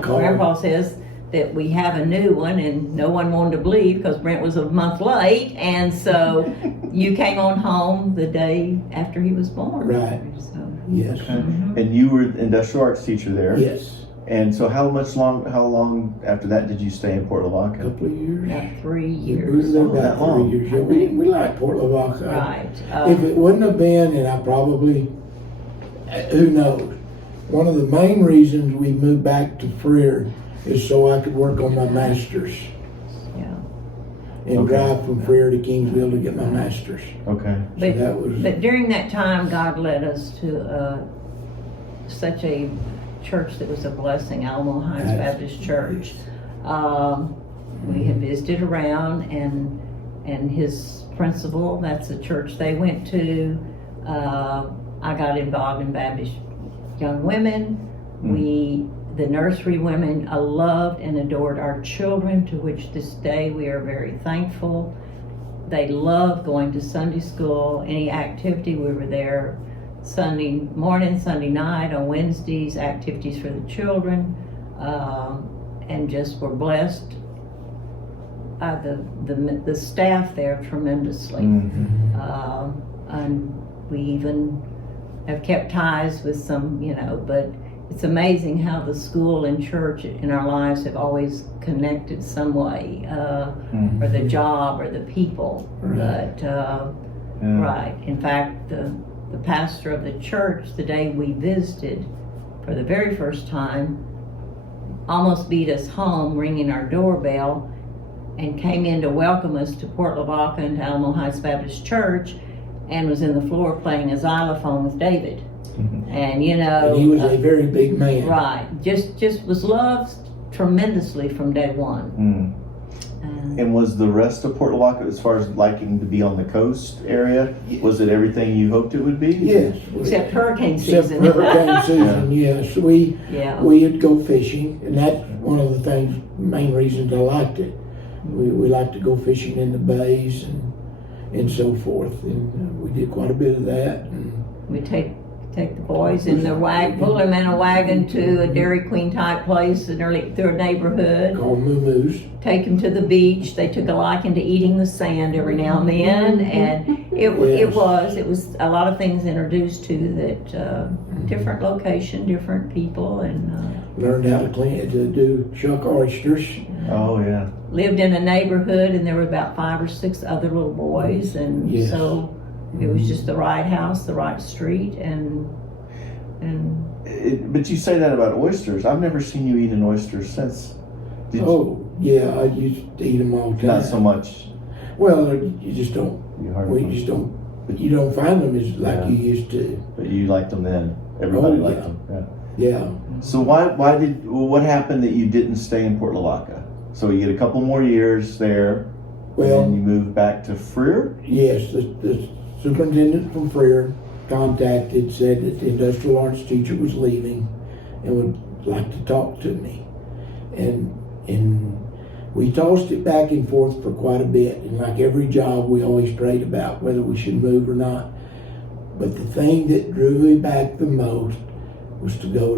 Grandpa says that we have a new one, and no one wanted to believe because Brent was a month late. And so you came on home the day after he was born. Right. So, Yes. Okay. And you were industrial arts teacher there. Yes. And so how long after that did you stay in Port A Lavaca? couple of years. about 3 We years. were there that about long. 3 years. Yeah, we like Port Lavaca. Right. If it wouldn't have been, and I probably, who knows, one of the main reasons we moved back to Freer is so I could work on my master's Yeah. and Okay. drive from Freer to Kingsville to get my master's. Okay. So that was, But during that time, God led us to such a church that was a blessing, Alamo Heights Baptist Church. We had visited around, and his principal, that's the church they went to. I got involved in Baptist Young Women. The nursery women loved and adored our children, to which this day we are very thankful. They loved going to Sunday school, any activity. We were there Sunday morning, Sunday night, on Wednesdays, activities for the children, and just were blessed by the staff there tremendously. And we even have kept ties with some, but it's amazing how the school and church in our lives have always connected some way, or the job or the people. Right. But right, in fact, the pastor of the church, the day we visited for the very first time, almost beat us home ringing our doorbell, and came in to welcome us to Port Lavaca and to Alamo Heights Baptist Church, and was in the floor playing a xylophone with David. And and he was a very big man. right, just was loved tremendously from day one. And And was the rest of Port Lavaca, as far as liking to be on the coast area, was it everything you hoped it would be? Yes. Except hurricane Except season. hurricane season, yes. Yeah. We'd go fishing, and that's one of the things, main reasons I liked it. We like to go fishing in the bays and so forth, and we did quite a bit of that. And We take the boys in the pull them in a wagon to a Dairy Queen type place through a neighborhood. called moo-moos. Take them to the beach. They took a liking to eating the sand every now and then, and it was a lot of things introduced to that different location, different people, and Learned how to do shuck oysters. Oh, yeah. lived in a neighborhood, and there were about 5 or 6 other little boys, and Yes. so it was just the right house, the right street, and But you say that about oysters. I've never seen you eat an oyster since. Did you? Oh, yeah, I used to eat them all the time. Not so much. Well, you just don't. You hardly. You just don't. You don't find them as like Yeah. you used to. But you liked them then. Everybody Oh, liked yeah. them. Yeah. Yeah. So what happened that you didn't stay in Port Lavaca? So you get a couple more years there, Well, and then you move back to Freer? yes, the superintendent from Freer contacted, said that the industrial arts teacher was leaving and would like to talk to me. And we tossed it back and forth for quite a bit. And like every job, we always prayed about whether we should move or not. But the thing that drew me back the most was to go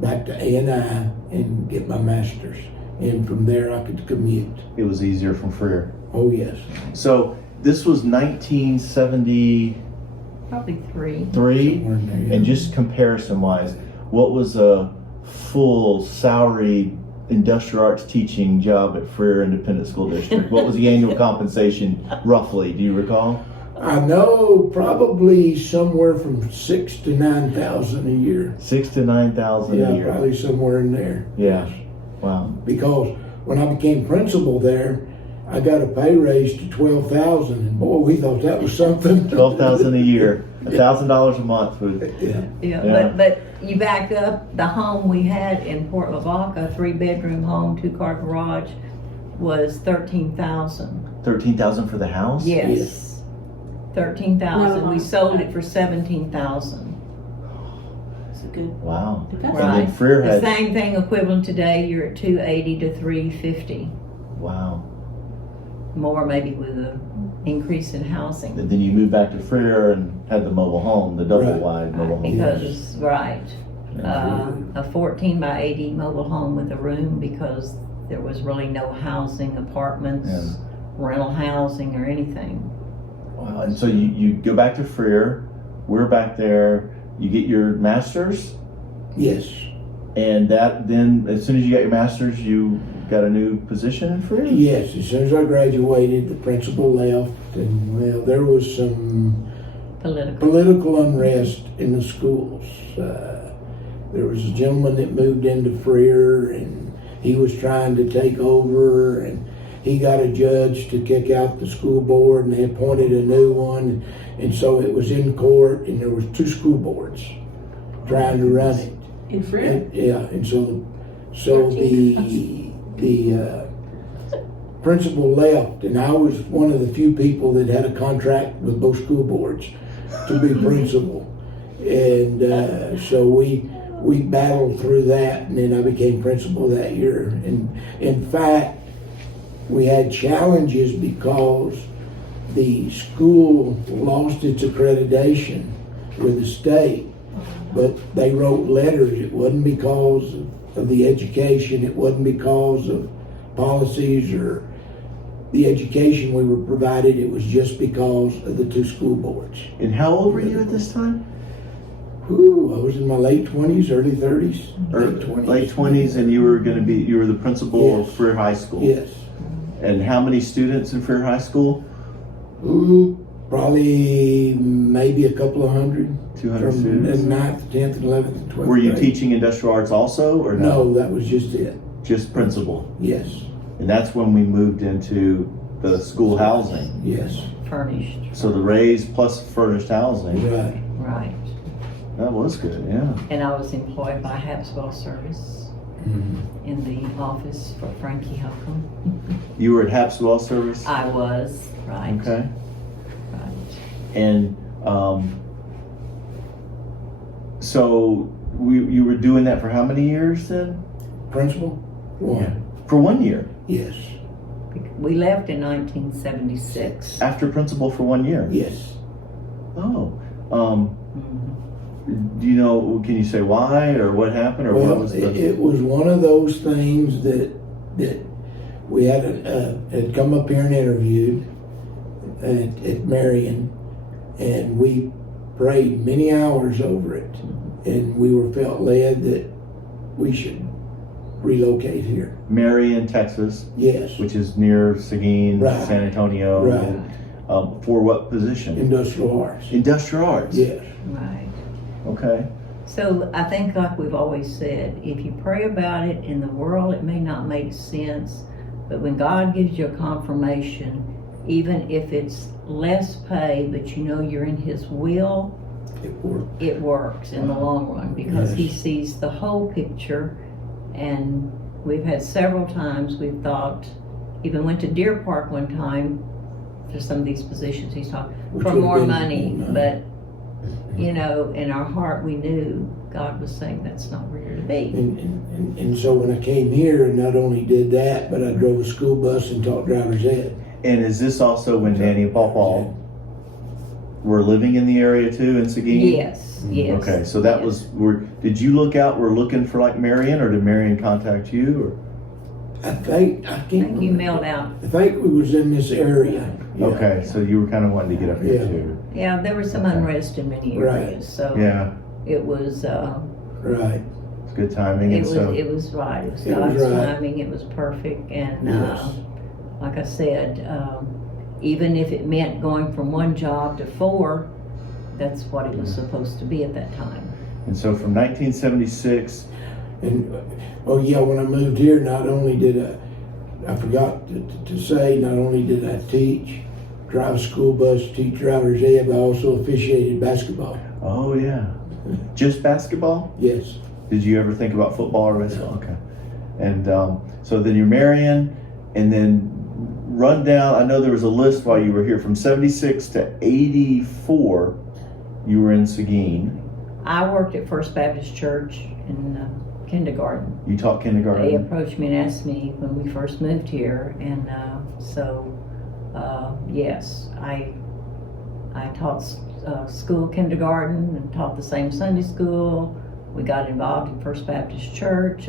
back to A&I and get my master's. And from there I could commute. It was easier from Freer. Oh, yes. So this was 1973, probably 3. Somewhere in there, yeah. and just comparison-wise, what was a full salary industrial arts teaching job at Freer Independent School District? What was the annual compensation roughly? Do you recall? I know probably somewhere from 6,000 to 9,000 a year. 6,000 to 9,000 Yeah, a year. probably somewhere in there. Yeah. Wow. Because when I became principal there, I got a pay raise to 12,000, and boy, we thought that was something. 12,000 a year. $1,000 a month would. Yeah. Yeah. But you back up, the home we had in Port Lavaca, 3-bedroom home, 2-car garage, was 13,000. 13,000 for the house? Yes. Yes. 13,000. No, We sold it for 17,000. It's a good Wow. investment. And then Freer The had. same thing equivalent today, you're at 280 to 350. Wow. More maybe with the increase in housing. And then you moved back to Freer and had the mobile home, the double Right. wide mobile home. Because, right, Yeah. a 14 by 80 mobile home with a room, because there was really no housing, apartments, rental housing or anything. Wow. And so you go back to Freer, we're back there, you get your master's, Yes. and that then, as soon as you got your master's, you got a new position in Freer? Yes, as soon as I graduated, the principal left, and well, there was some political unrest in the schools. There was a gentleman that moved into Freer, and he was trying to take over, and he got a judge to kick out the school board, and they appointed a new one, and so it was in court, and there was 2 school boards trying to run it. In Freer? And, yeah, and so the principal left, and I was one of the few people that had a contract with both school boards to be principal, and so we battled through that, and then I became principal that year. And in fact, we had challenges because the school lost its accreditation with the state, but they wrote letters. It wasn't because of the education, it wasn't because of policies or the education we were provided, it was just because of the 2 school boards. And how old were you at this time? Ooh, I was in my late 20s, early 30s. Late 20s, and you were the principal of Yes. Freer High School. Yes. And how many students in Freer High School? Ooh, probably maybe a couple of hundred. 200 from students. the 9th, 10th, and 11th, and 12th Were you grade. teaching industrial arts also, or No, that was just it. Just principal? Yes, And that's when we moved into the school housing. yes, Furnished, So the raise plus furnished housing. right. right. That was good, yeah. And I was employed by Habswell Service. in the office for Frankie Holcomb. You were at HAPS Well Service? I was, right. Okay. Right. And so you were doing that for how many years then? Principal? One. For 1 year? Yes. We left in 1976. After principal for 1 year? Yes. Oh. Mhm. Do you know, can you say why or what happened or what Well, was it was one of those things that we had come up here and interviewed at Marion, and we prayed many hours over it, and we were felt led that we should relocate here. Marion, Texas, Yes. which is near Seguin, Right. San Antonio. Right. And, for what position? Industrial arts. Industrial arts. Yes. Right. Okay. So I think, like we've always said, if you pray about it in the world, it may not make sense, but when God gives you a confirmation, even if it's less pay, but you know you're in His will, it works in the long run because Yes. He sees the whole picture. And we've had several times we've thought, even went to Deer Park one time for some of these positions he's talking Which for would more have been money, more money. but you know, in our heart we knew God was saying that's not where you're to be. And so when I came here, not only did that, but I drove a school bus and taught driver's ed. And is this also when Danny and Paul were living in the area too in Seguin? Yes, yes. Okay, so that yes. did you look out, were looking for like Marion, or did Marion contact you? I think, I think you mailed out. I think we was in this area. Yeah. Okay, so you were kind of wanting to get up here Yeah. too. Yeah, there was some Okay. unrest in many Right. areas, so Yeah, it was Right. it's good timing. it And was so, it was right. It was It was God's right. timing. It was perfect, and Yes. like I said, even if it meant going from one job to 4, that's what it was supposed to be at that time. and so from 1976, And, oh yeah, when I moved here, not only did I forgot to say, not only did I drive a school bus, teach driver's ed, but I also officiated basketball. oh yeah, just basketball? Yes. Did you ever think about football or baseball? Okay. And so then you're Marion, and then run down, I know there was a list while you were here, from 76 to 84, you were in Seguin. I worked at First Baptist Church in kindergarten. You taught They kindergarten? approached me and asked me when we first moved here, and yes, I taught school kindergarten and taught the same Sunday school. We got involved in First Baptist Church.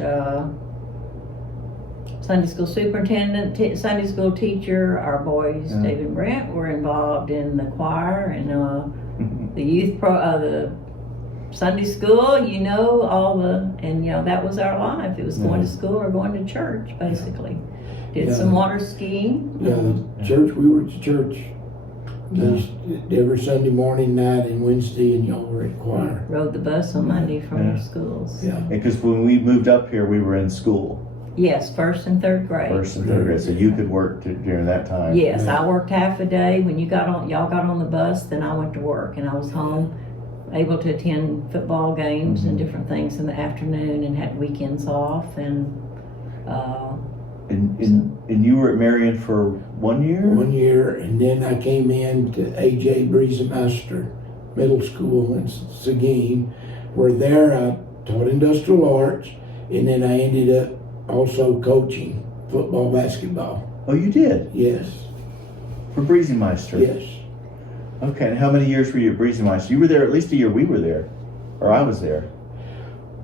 Sunday school superintendent, Sunday school teacher. Our boys, Yeah. David and Brent, were involved in the choir and the youth the Sunday school. You know, and you know that was our life. It was going to school or going to church, basically. Did Yeah. some water skiing. Yeah, the church, we were at the church every Sunday morning, night, and Wednesday, and y'all were at choir. Rode the bus on Monday from Yeah. our schools. Yeah. Because when we moved up here, we were in school, Yes, 1st and 3rd grade. first and third grade, so you could work during that time. Yes, Yeah. I worked half a day. When y'all got on the bus, then I went to work, and I was home, able to attend football games and different things in the afternoon, and had weekends off. And And you were at Marion for 1 year? 1 year, and then I came in to A.J. Breezemaster Middle School in Seguin, where there I taught industrial arts, and then I ended up also coaching football, basketball. Oh, you did? Yes, For Breezemeister? yes. Okay, and how many years were you at Breezemeister? You were there at least a year we were there, or I was there.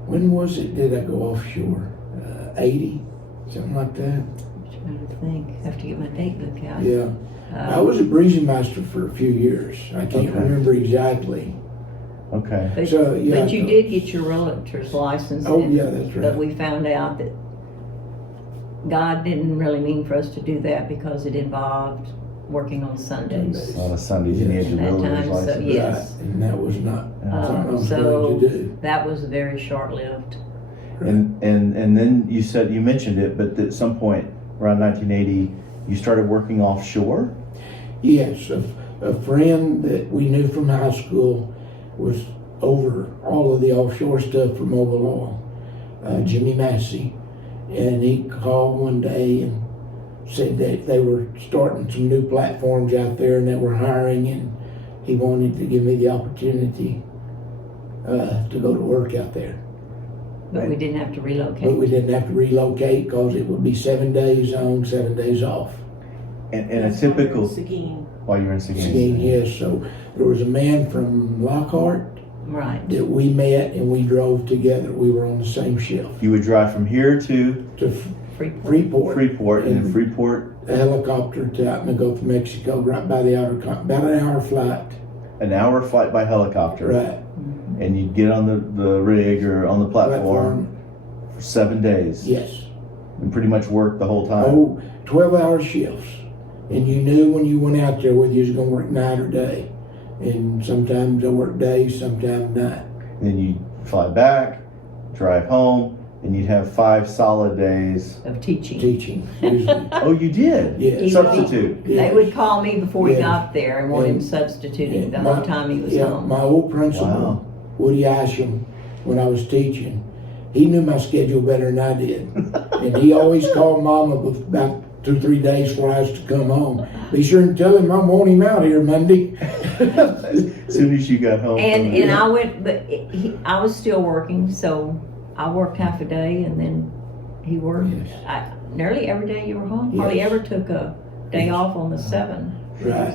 When was it did I go offshore? 80? Something like that? I'm trying to think. I have to get my date book out. Yeah. I was a Breezemaster for a few years. I can't Okay. remember exactly. Okay. But, So, yeah, but you did get your realtor's license. Oh, and- yeah, that's right. But we found out that God didn't really mean for us to do that because it involved working on Sundays. On a Sundays, you Yes. needed your At that realtor's time, so, license. yes. Right, and that was not something I was So going to do. that was very short-lived. And then you mentioned it, but at some point around 1980, you started working offshore? Yes, a friend that we knew from high school was over all of the offshore stuff for Mobile Oil, Jimmy Massey. And he called one day and said that they were starting some new platforms out there and that were hiring, and he wanted to give me the opportunity to go to work out there. But we didn't have to relocate. But we didn't have to relocate because it would be 7 days on, 7 days off. And a typical, Seguin. while you're in Seguin. Seguin, yes. So there was a man from Lockhart Right. that we met and we drove together. We were on the same shift You would drive from here to Freeport. Freeport. and then Freeport, A helicopter to out in the Gulf of Mexico, right by the outer, about an hour flight. an hour flight by helicopter. Right. And you'd get on the rig or on the platform for 7 days. Yes. And pretty much work the whole time. Oh, 12-hour shifts. And you knew when you went out there whether you was going to work night or day. And sometimes I worked days, sometimes night. Then you'd fly back, drive home, and you'd have 5 solid days. Of teaching. Teaching, usually. Oh, you did? Yes. Substitute. They would call me before he Yeah. got there and want him And- substituting the my- whole time he was Yeah, home. my old principal, Wow. Woody Isham, when I was teaching, he knew my schedule better than I did. And he always called Mama about 2 or 3 days before I was to come home. Be sure and tell him I want him out here Monday. As soon as you got home. And from I went, but I was still working, so I worked half a day and then he worked. Yes. Nearly every day you were home. Hardly Yes. ever took a day off on the 7. Right.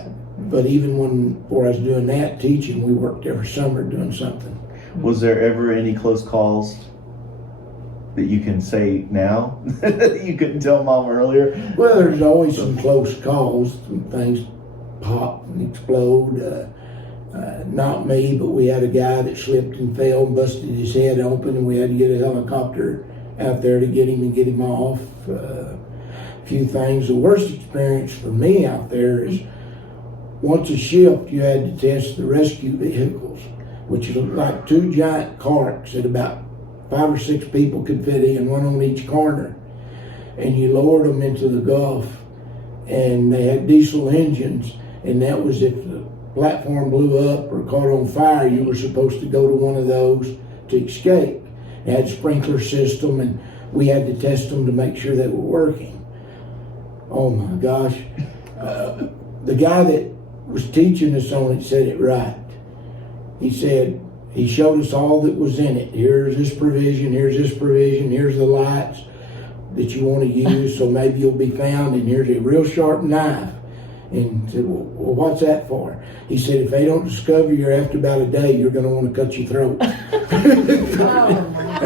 But even before I was doing that, teaching, we worked every summer doing something. Was there ever any close calls that you can say now that you couldn't tell Mom earlier? Well, there's always some close calls, some things pop and explode. Not me, but we had a guy that slipped and fell and busted his head open, and we had to get a helicopter out there to get him and get him off. A few things. The worst experience for me out there is once a shift, you had to test the rescue vehicles, which looked like 2 giant carts that about 5 or 6 people could fit in, one on each corner. And you lowered them into the Gulf, and they had diesel engines, and that was if the platform blew up or caught on fire, you were supposed to go to one of those to escape. It had a sprinkler system, and we had to test them to make sure they were working. Oh my gosh. The guy that was teaching us on it said it right. He said, he showed us all that was in it. Here's this provision, here's this provision, here's the lights that you want to use, so maybe you'll be found, and here's a real sharp knife. And said, well, what's that for? He said, if they don't discover you after about a day, you're going to want to cut your throat.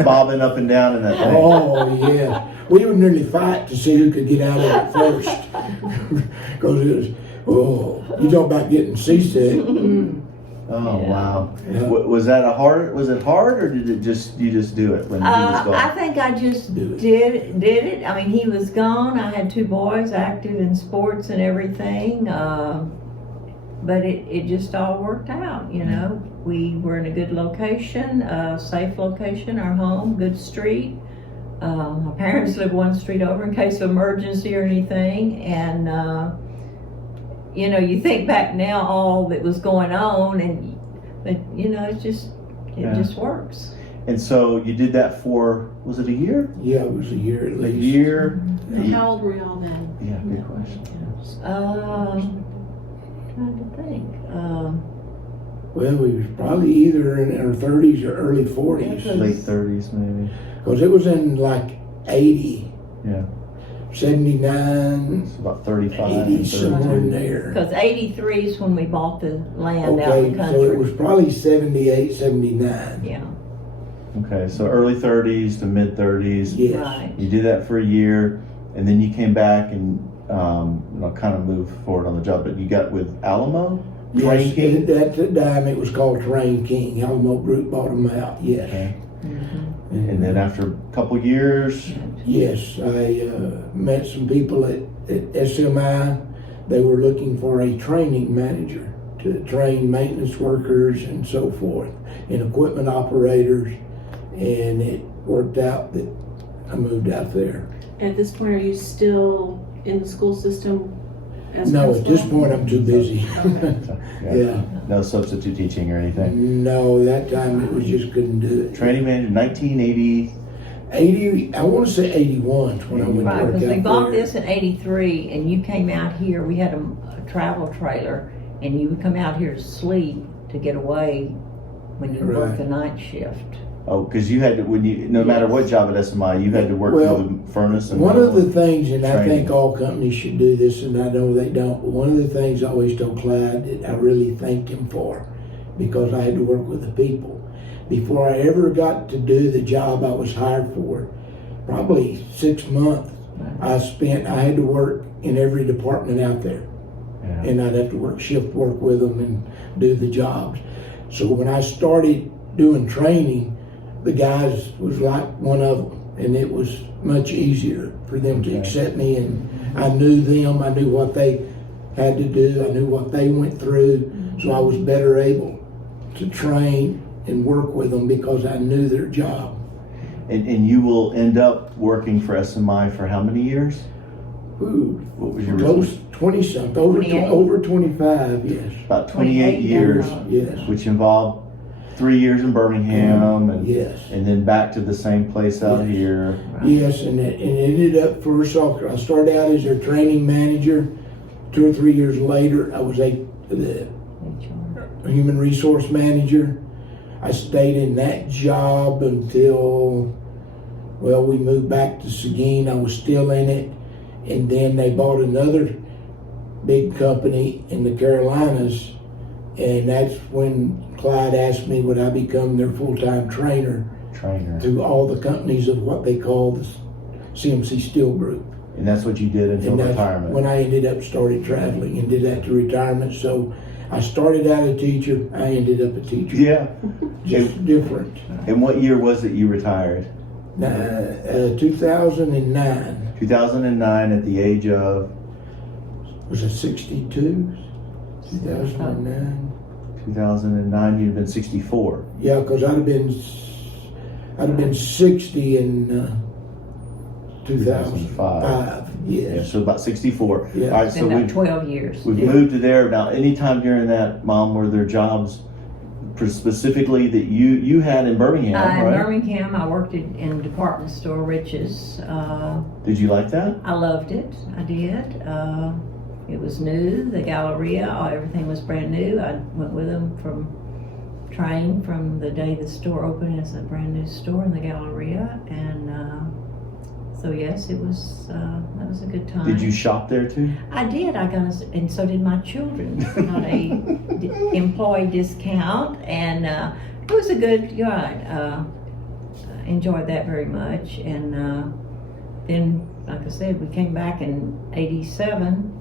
Bobbing up and down in that thing. Oh, yeah. We would nearly fight to see who could get out of it first. Because it was, you talk about getting seasick. Oh, Yeah. wow. Yeah. Was it hard, or did it you just do it when he was gone? I think I just Do it. did it. I mean, he was gone. I had 2 boys active in sports and everything. But it just all worked out, you know. We were in a good location, a safe location, our home, good street. My parents lived 1 street over in case of emergency or anything. And, you know, you think back now all that was going on, but you know, it just works. And so you did that for, was it a year? Yeah, it was a year at A least. year? And how old were y'all then? Yeah, good question. Trying to think. Well, we was probably either in our 30s or early 40s. Late 30s, maybe. Because it was in like 80, Yeah. 79, It's about 35 80, and somewhere in 32. there. Because 83 is when we bought the land out in Okay, the so country. it was probably 78, 79. Yeah, Okay, so early 30s to mid 30s. Yes. right. You did that for a year, and then you came back and kind of moved forward on the job. But you got with Alamo? Terrain Yes, King? at that time it was called Terrain King. Alamo Group bought them out, yes. Okay. Mhm. And then after a couple years, Yes, I met some people at SMI. They were looking for a training manager to train maintenance workers and so forth, and equipment operators, and it worked out that I moved out there. At this point, are you still in the school system as No, at this principal? point I'm too busy. Yeah. No substitute teaching or anything. No, that time it was just couldn't do it. Training manager, 1980. I want to say 81 when I went Right, to work because we out bought there. this in '83, and you came out here. We had a travel trailer, and you would come out here to sleep to get away when you worked the night shift. Oh, because you had to, no matter what job at SMI, you had to work Well, through the furnace. And One of the things, and I training. think all companies should do this, and I know they don't, but one of the things I always told Clyde that I really thanked him for, because I had to work with the people. Before I ever got to do the job I was hired for, probably 6 months, I had to work in every department out there. Yeah. And I'd have to work shift work with them and do the jobs. So when I started doing training, the guys was like one of them, and it was much easier for them to accept me, and I knew them, I knew what they had to do, I knew what they went through, so I was better able to train and work with them because I knew their job. And you will end up working for SMI for how many years? Ooh, What was your close 20-something, over 25, yes. About 28 years, Yes. which involved 3 years in Birmingham, and Yes. and then back to the same place out Yes. here. Yes, and it ended up for soccer. I started out as their training manager. 2 or 3 years later, I was the human resource manager. I stayed in that job until, well, we moved back to Seguin. I was still in it. And then they bought another big company in the Carolinas. And that's when Clyde asked me would I become their full-time trainer through all the companies of what they call the CMC Steel Group. And that's what you did until And that's retirement. when I ended up started traveling and did that to retirement. So I started out a teacher, I ended up a teacher. Yeah. Just different. And what year was it you retired? 2009. 2009 at the age of? Was it 62? 2009. 2009, you'd have been 64. Yeah, because I'd have been 60 in 2005. Yeah, Yes. so about 64. Yeah. All right, It's so been about 12 years. we've moved to there. Now, anytime during that, Mom, were there jobs specifically that you had in Birmingham, In right? Birmingham, I worked in department store Riches. Did you like that? I loved it. I did. It was new. The Galleria, everything was brand new. I went with them from the day the store opened as a brand new store in the Galleria, and so yes, it was. That was a good time. Did you shop there too? I did. And so did my children. Got a employee discount, and it was a good. You're right. Enjoyed that very much, and then, like I said, we came back in '87.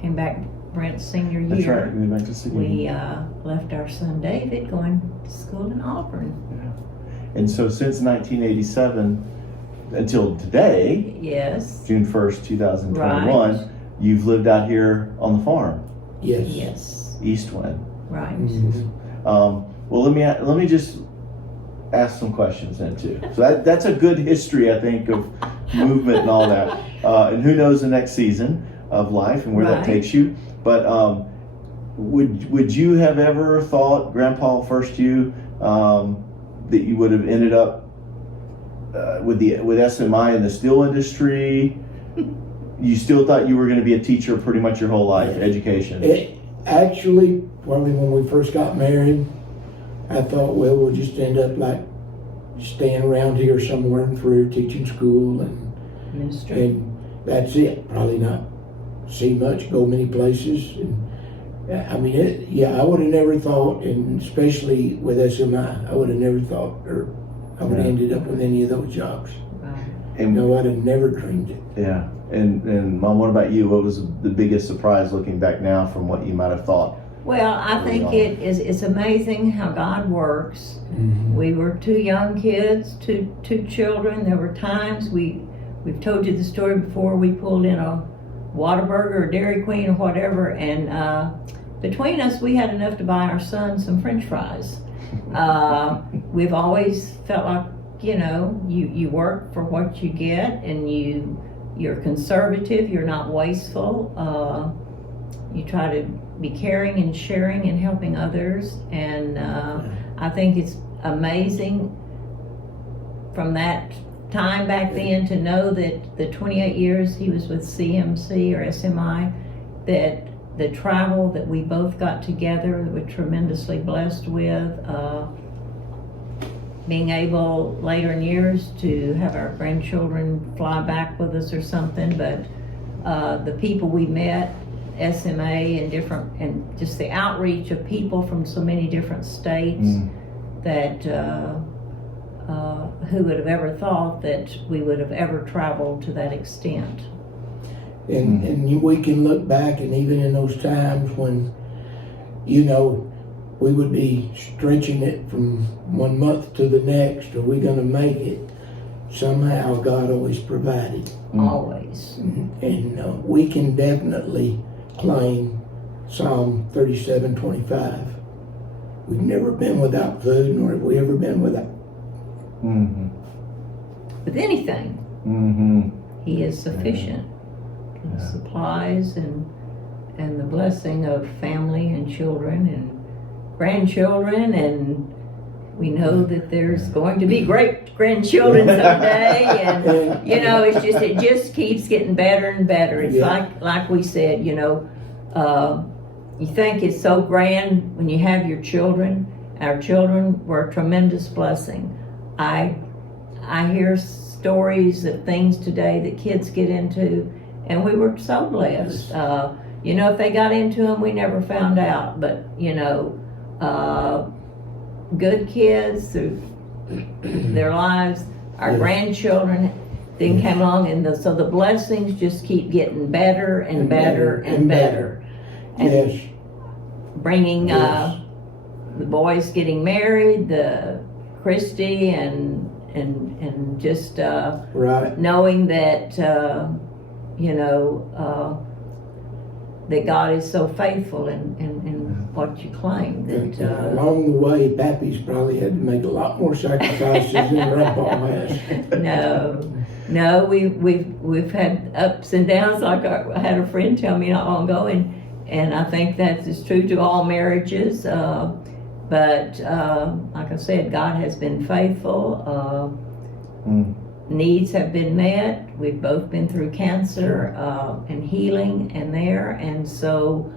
Came back Brent's senior year. That's right. We went to Seguin. We left our son David going to school in Auburn. And so since 1987 until today, Yes. June 1st, 2021, Right. you've lived out here on the farm, Yes. Yes. Eastwind. Right. Mhm. Well, let me just ask some questions then too. So that's a good history, I think, of movement and all that. And who knows the next season of life and where that Right. takes you. But would you have ever thought, Grandpa, first you, that you would have ended up with SMI in the steel industry? You still thought you were going to be a teacher pretty much your whole life, education? Actually, probably when we first got married, I thought, well, we'll just end up like staying around here somewhere and through teaching school, Ministry. and that's it. Probably not see much, go many places. And I mean, I would have never thought, and especially with SMI, I would have never thought, or I would have ended up with any of those jobs. Right. And No, I'd have never dreamed it. yeah, and Mom, what about you? What was the biggest surprise looking back now from what you might have thought? Well, I think it's amazing how God works. Mm-hmm. We were two young kids, two children. There were times we've told you the story before. We pulled in a Whataburger or Dairy Queen or whatever, and between us, we had enough to buy our son some French fries. We've always felt like, you work for what you get, and you're conservative. You're not wasteful. You try to be caring and sharing and helping others, and I think it's amazing from that time back then to know that the 28 years he was with CMC or SMI, that the travel that we both got together, we're tremendously blessed with, being able later in years to have our grandchildren fly back with us or something, but the people we met, SMA and just the outreach of people from so many different states that who would have ever thought that we would have ever traveled to that extent. And we can look back, and even in those times when, you know, we would be stretching it from 1 month to the next, are we going to make it? Somehow God always provided. Always. And we can definitely claim Psalm 37:25. We've never been without food, nor have we ever been without. With anything, he is sufficient. He supplies and the blessing of family and children and grandchildren, and we know that there's going to be great grandchildren someday, and you know, it just keeps getting better and better. It's like we said, you know, you think it's so grand when you have your children. Our children were a tremendous blessing. I hear stories of things today that kids get into, and we were so blessed. You know, if they got into them, we never found out, but you know, good kids through their lives, our grandchildren then came along, and so the blessings just keep getting better and better and better. And bringing the boys getting married, the Christy and just knowing that you know that God is so faithful in what you claim. That along the way, Pappy's probably had to make a lot more sacrifices than Grandpa has. No, we've had ups and downs. Like I had a friend tell me not long ago, and I think that is true to all marriages. But like I said, God has been faithful. Needs have been met. We've both been through cancer and healing and so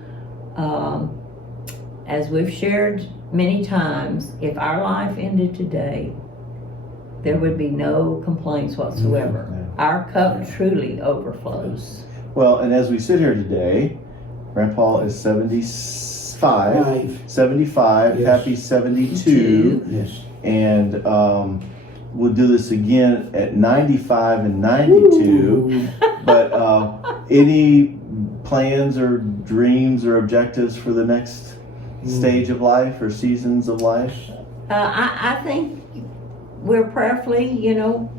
as we've shared many times, if our life ended today, there would be no complaints whatsoever. Our cup truly overflows. Well, and as we sit here today, Grandpa is 75, Pappy's 72, and we'll do this again at 95 and 92. But any plans or dreams or objectives for the next stage of life or seasons of life? I think we're prayerfully, you know,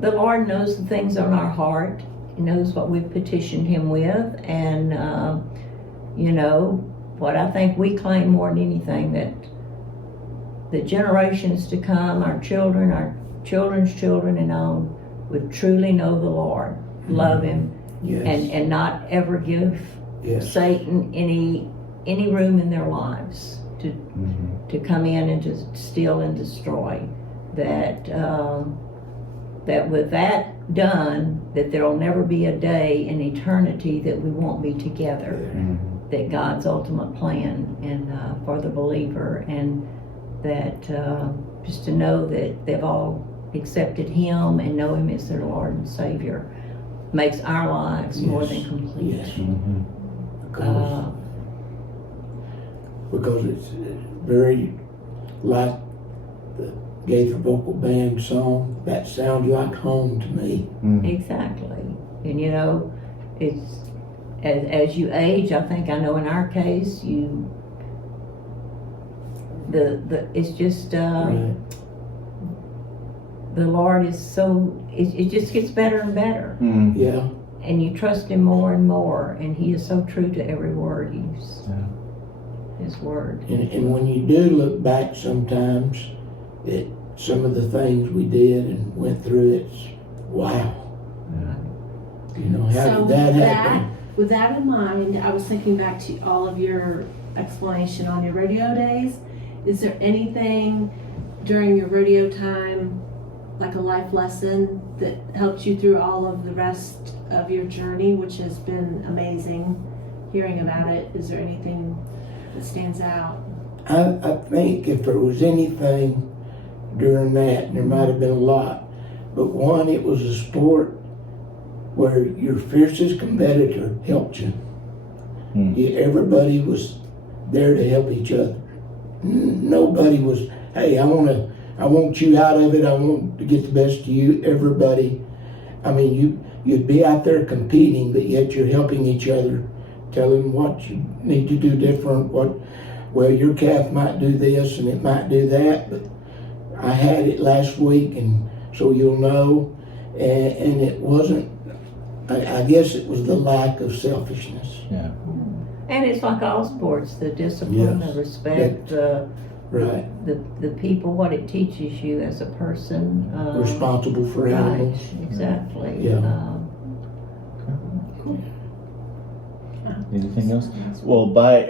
the Lord knows the things on our heart. He knows what we've petitioned Him with, and you know, what I think we claim more than anything, that the generations to come, our children, our children's children and on, would truly know the Lord, love Him, and not ever give Satan any room in their lives to come in and to steal and destroy. That with that done, that there'll never be a day in eternity that we won't be together. That God's ultimate plan and for the believer, and that just to know that they've all accepted Him and know Him as their Lord and Savior makes our lives more than complete. Because it's very like the Gaither Vocal Band song, that sounds like home to me. Exactly. And you know, it's as you age, I think, I know in our case, it's just the Lord is so, it just gets better and better. And you trust Him more and more, and He is so true to every word His word. And when you do look back sometimes at some of the things we did and went through, it's wow. You know, how did that happen? With that in mind, I was thinking back to all of your explanation on your rodeo days. Is there anything during your rodeo time like a life lesson that helped you through all of the rest of your journey, which has been amazing hearing about it? Is there anything that stands out? I think if there was anything during that, and there might have been a lot, but one, it was a sport where your fiercest competitor helped you. Everybody was there to help each other. Nobody was, hey, I want you out of it. I want to get the best of you. Everybody, I mean, you'd be out there competing, but yet you're helping each other, telling what you need to do different, well, your calf might do this and it might do that, but I had it last week, and so you'll know. And it wasn't, I guess it was the lack of selfishness. Yeah. And it's like all sports, the discipline, Yes. the respect, Right. the people, what it teaches you as a person. Responsible for animals. Right, exactly. Yeah. Anything else? Well, by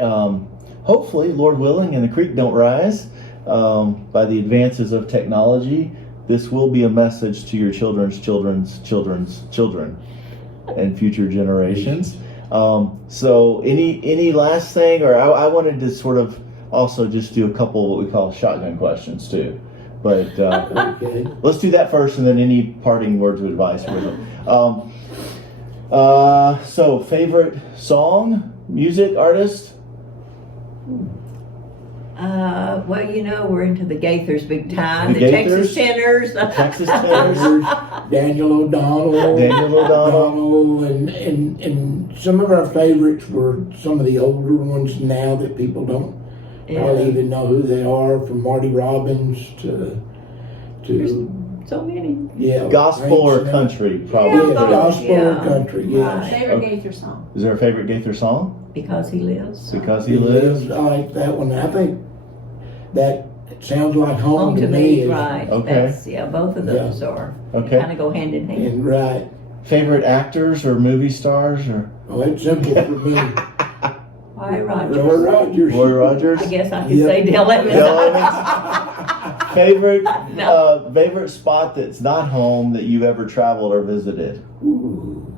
hopefully, Lord willing, and the creek don't rise, by the advances of technology, this will be a message to your children's children's children's children and future generations. So any last thing, or I wanted to sort of also just do a couple of what we call shotgun questions too. But Okay. let's do that first, and then any parting words of advice. So favorite song, music, artist? Well, you know, we're into the Gaithers big time. The The Gaithers? Texas Tenors. Texas Tenors, Daniel O'Donnell. Daniel O'Donnell. And some of our favorites were some of the older ones now that people don't probably even know who they are, from Marty Robbins to So many. yeah, Gospel or Frank Sinatra. country, Yeah, probably. gospel or Yeah. country, yes. Favorite Okay. Gaither song? Is there a favorite Gaither song? Because he lives. Because he lives. I like that one. I think that sounds like home, to me, is- right. Okay. That's, yeah, both of those are. Okay. Kind of go hand in hand. And right. Favorite actors or movie stars or Oh, it's simple for me. Roy Rogers. Roy Rogers. Roy Rogers? I guess I could Yep. say Dale Evans. Dale Evans? Favorite spot that's not home that you've ever traveled or visited? Ooh,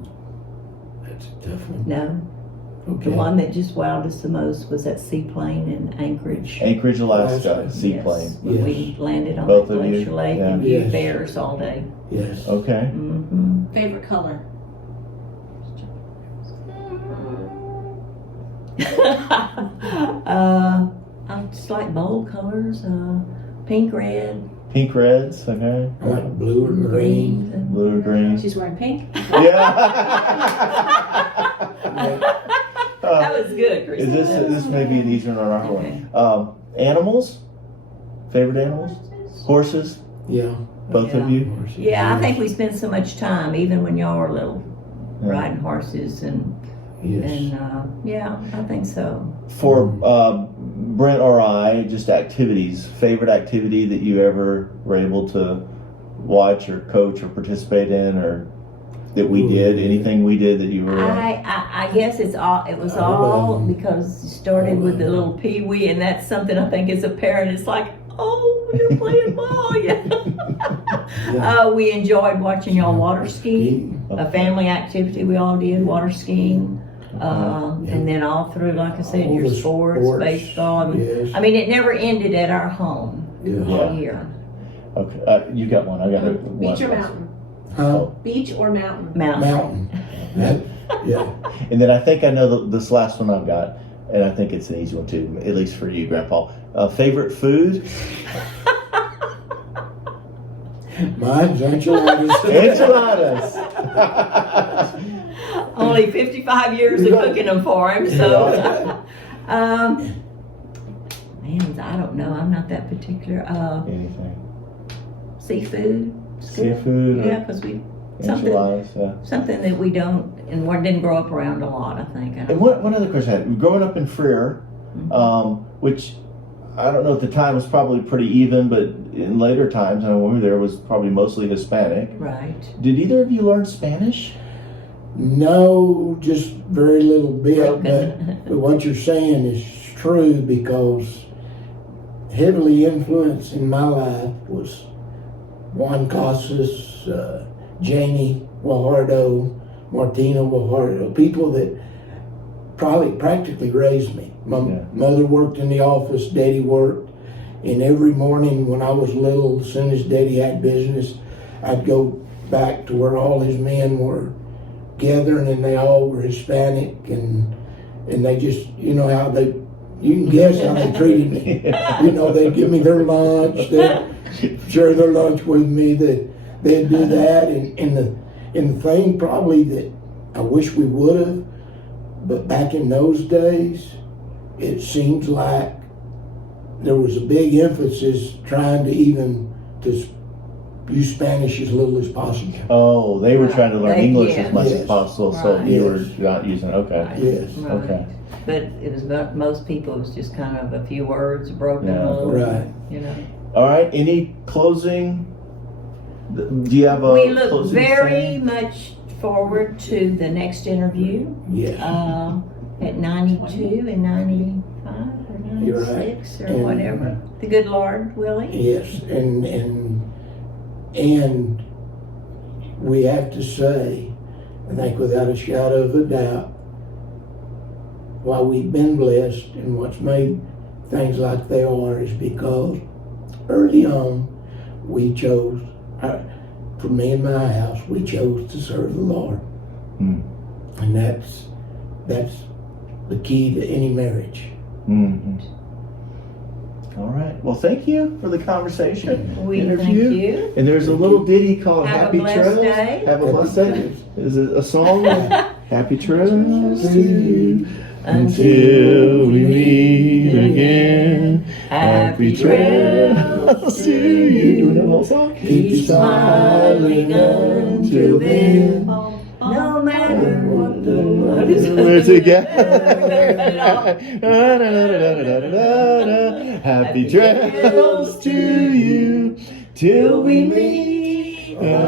that's a tough one. No, Okay. the one that just wowed us the most was that seaplane in Anchorage. Anchorage, Alaska, Alaska. seaplane. Yes, when we landed on Both that of you? glacier lake Yeah. and viewed Yes. bears all day. Yes. Okay. Mm-hmm. Favorite color? I just like bold colors, pink, red, Pink reds, okay. I like blue or green. and Blue or green. She's wearing pink. Yeah. that was good, Chris. Is this may be an easier one on our Okay. one? Animals? Favorite animals? Horses? Yeah. Both of you? Yeah, I think we spend so much time, even when y'all were little, Yeah. riding horses and Yes. yeah, I think so. For Brent or I, just activities. Favorite activity that you ever were able to watch or coach or participate in, or that we did? Anything we did that you were? I guess it was all because you started with the little pee-wee, and that's something I think as a parent, it's like, oh, you're playing ball, yeah. Yeah. We enjoyed watching y'all water ski, a family activity we all did, water skiing. And then all through, like I said, All your the sports, baseball. Yes. I mean, it never ended at our home Yeah. all year. Okay, you got one. I got one. Beach or mountain? Huh? Beach or mountain? Mountain. That, yeah. And then I think I know this last one I've got, and I think it's an easy one too, at least for you, Grandpa. Favorite food? Mine's enchiladas. Enchiladas. Only 55 years of cooking them for him, so. Man, I don't know. I'm not that particular. Anything? Seafood. It's good. Seafood? Yeah, because we Enchiladas, yeah. something that we don't and we didn't grow up around a lot. I think. And one other question I had. Growing up in Freer, which I don't know at the time was probably pretty even, but in later times, I know when we were there, was probably mostly Hispanic. Right. Did either of you learn Spanish? No, just very little bit. Broken. But what you're saying is true, because heavily influenced in my life was Juan Casas, Janie Guajardo, Martina Guajardo, people that probably practically raised me. My mother worked in the office, Daddy worked, and every morning when I was little, as soon as Daddy had business, I'd go back to where all his men were gathering, and they all were Hispanic, and they just, you know how they, you can guess how they treated me. You know, they'd give me their lunch, they'd share their lunch with me, they'd do that, and the thing probably that I wish we would have, but back in those days, it seems like there was a big emphasis trying to even to use Spanish as little as possible. Oh, they were trying to learn English as much as Yes. possible, so Right. you were not using. Okay. Yes. Right. Okay. But it was about most people. It was just kind of a few words broken Yeah. up. Right. You know. All right. Any closing? Do you have a We look closing very saying? much forward to the next interview Yes. at 92 and 95 or You're 96 right. or And- whatever. The good Lord willing. Yes, and we have to say, I think without a shadow of a doubt, why we've been blessed and what's made things like they are is because early on we chose, for me and my house, we chose to serve the Lord. Mm. And that's the key to any marriage. Mm-hmm. All right. Well, thank you for the conversation. We interview. thank you. And there's a little ditty called Have a Happy blessed Trails. day. Have a blessed day. Is it a song? Happy Trails to you until we meet again. Happy Trails to you. Do we know the whole song? Keep smiling until then. No matter what the world is. We're together. Happy trails to you till we meet again.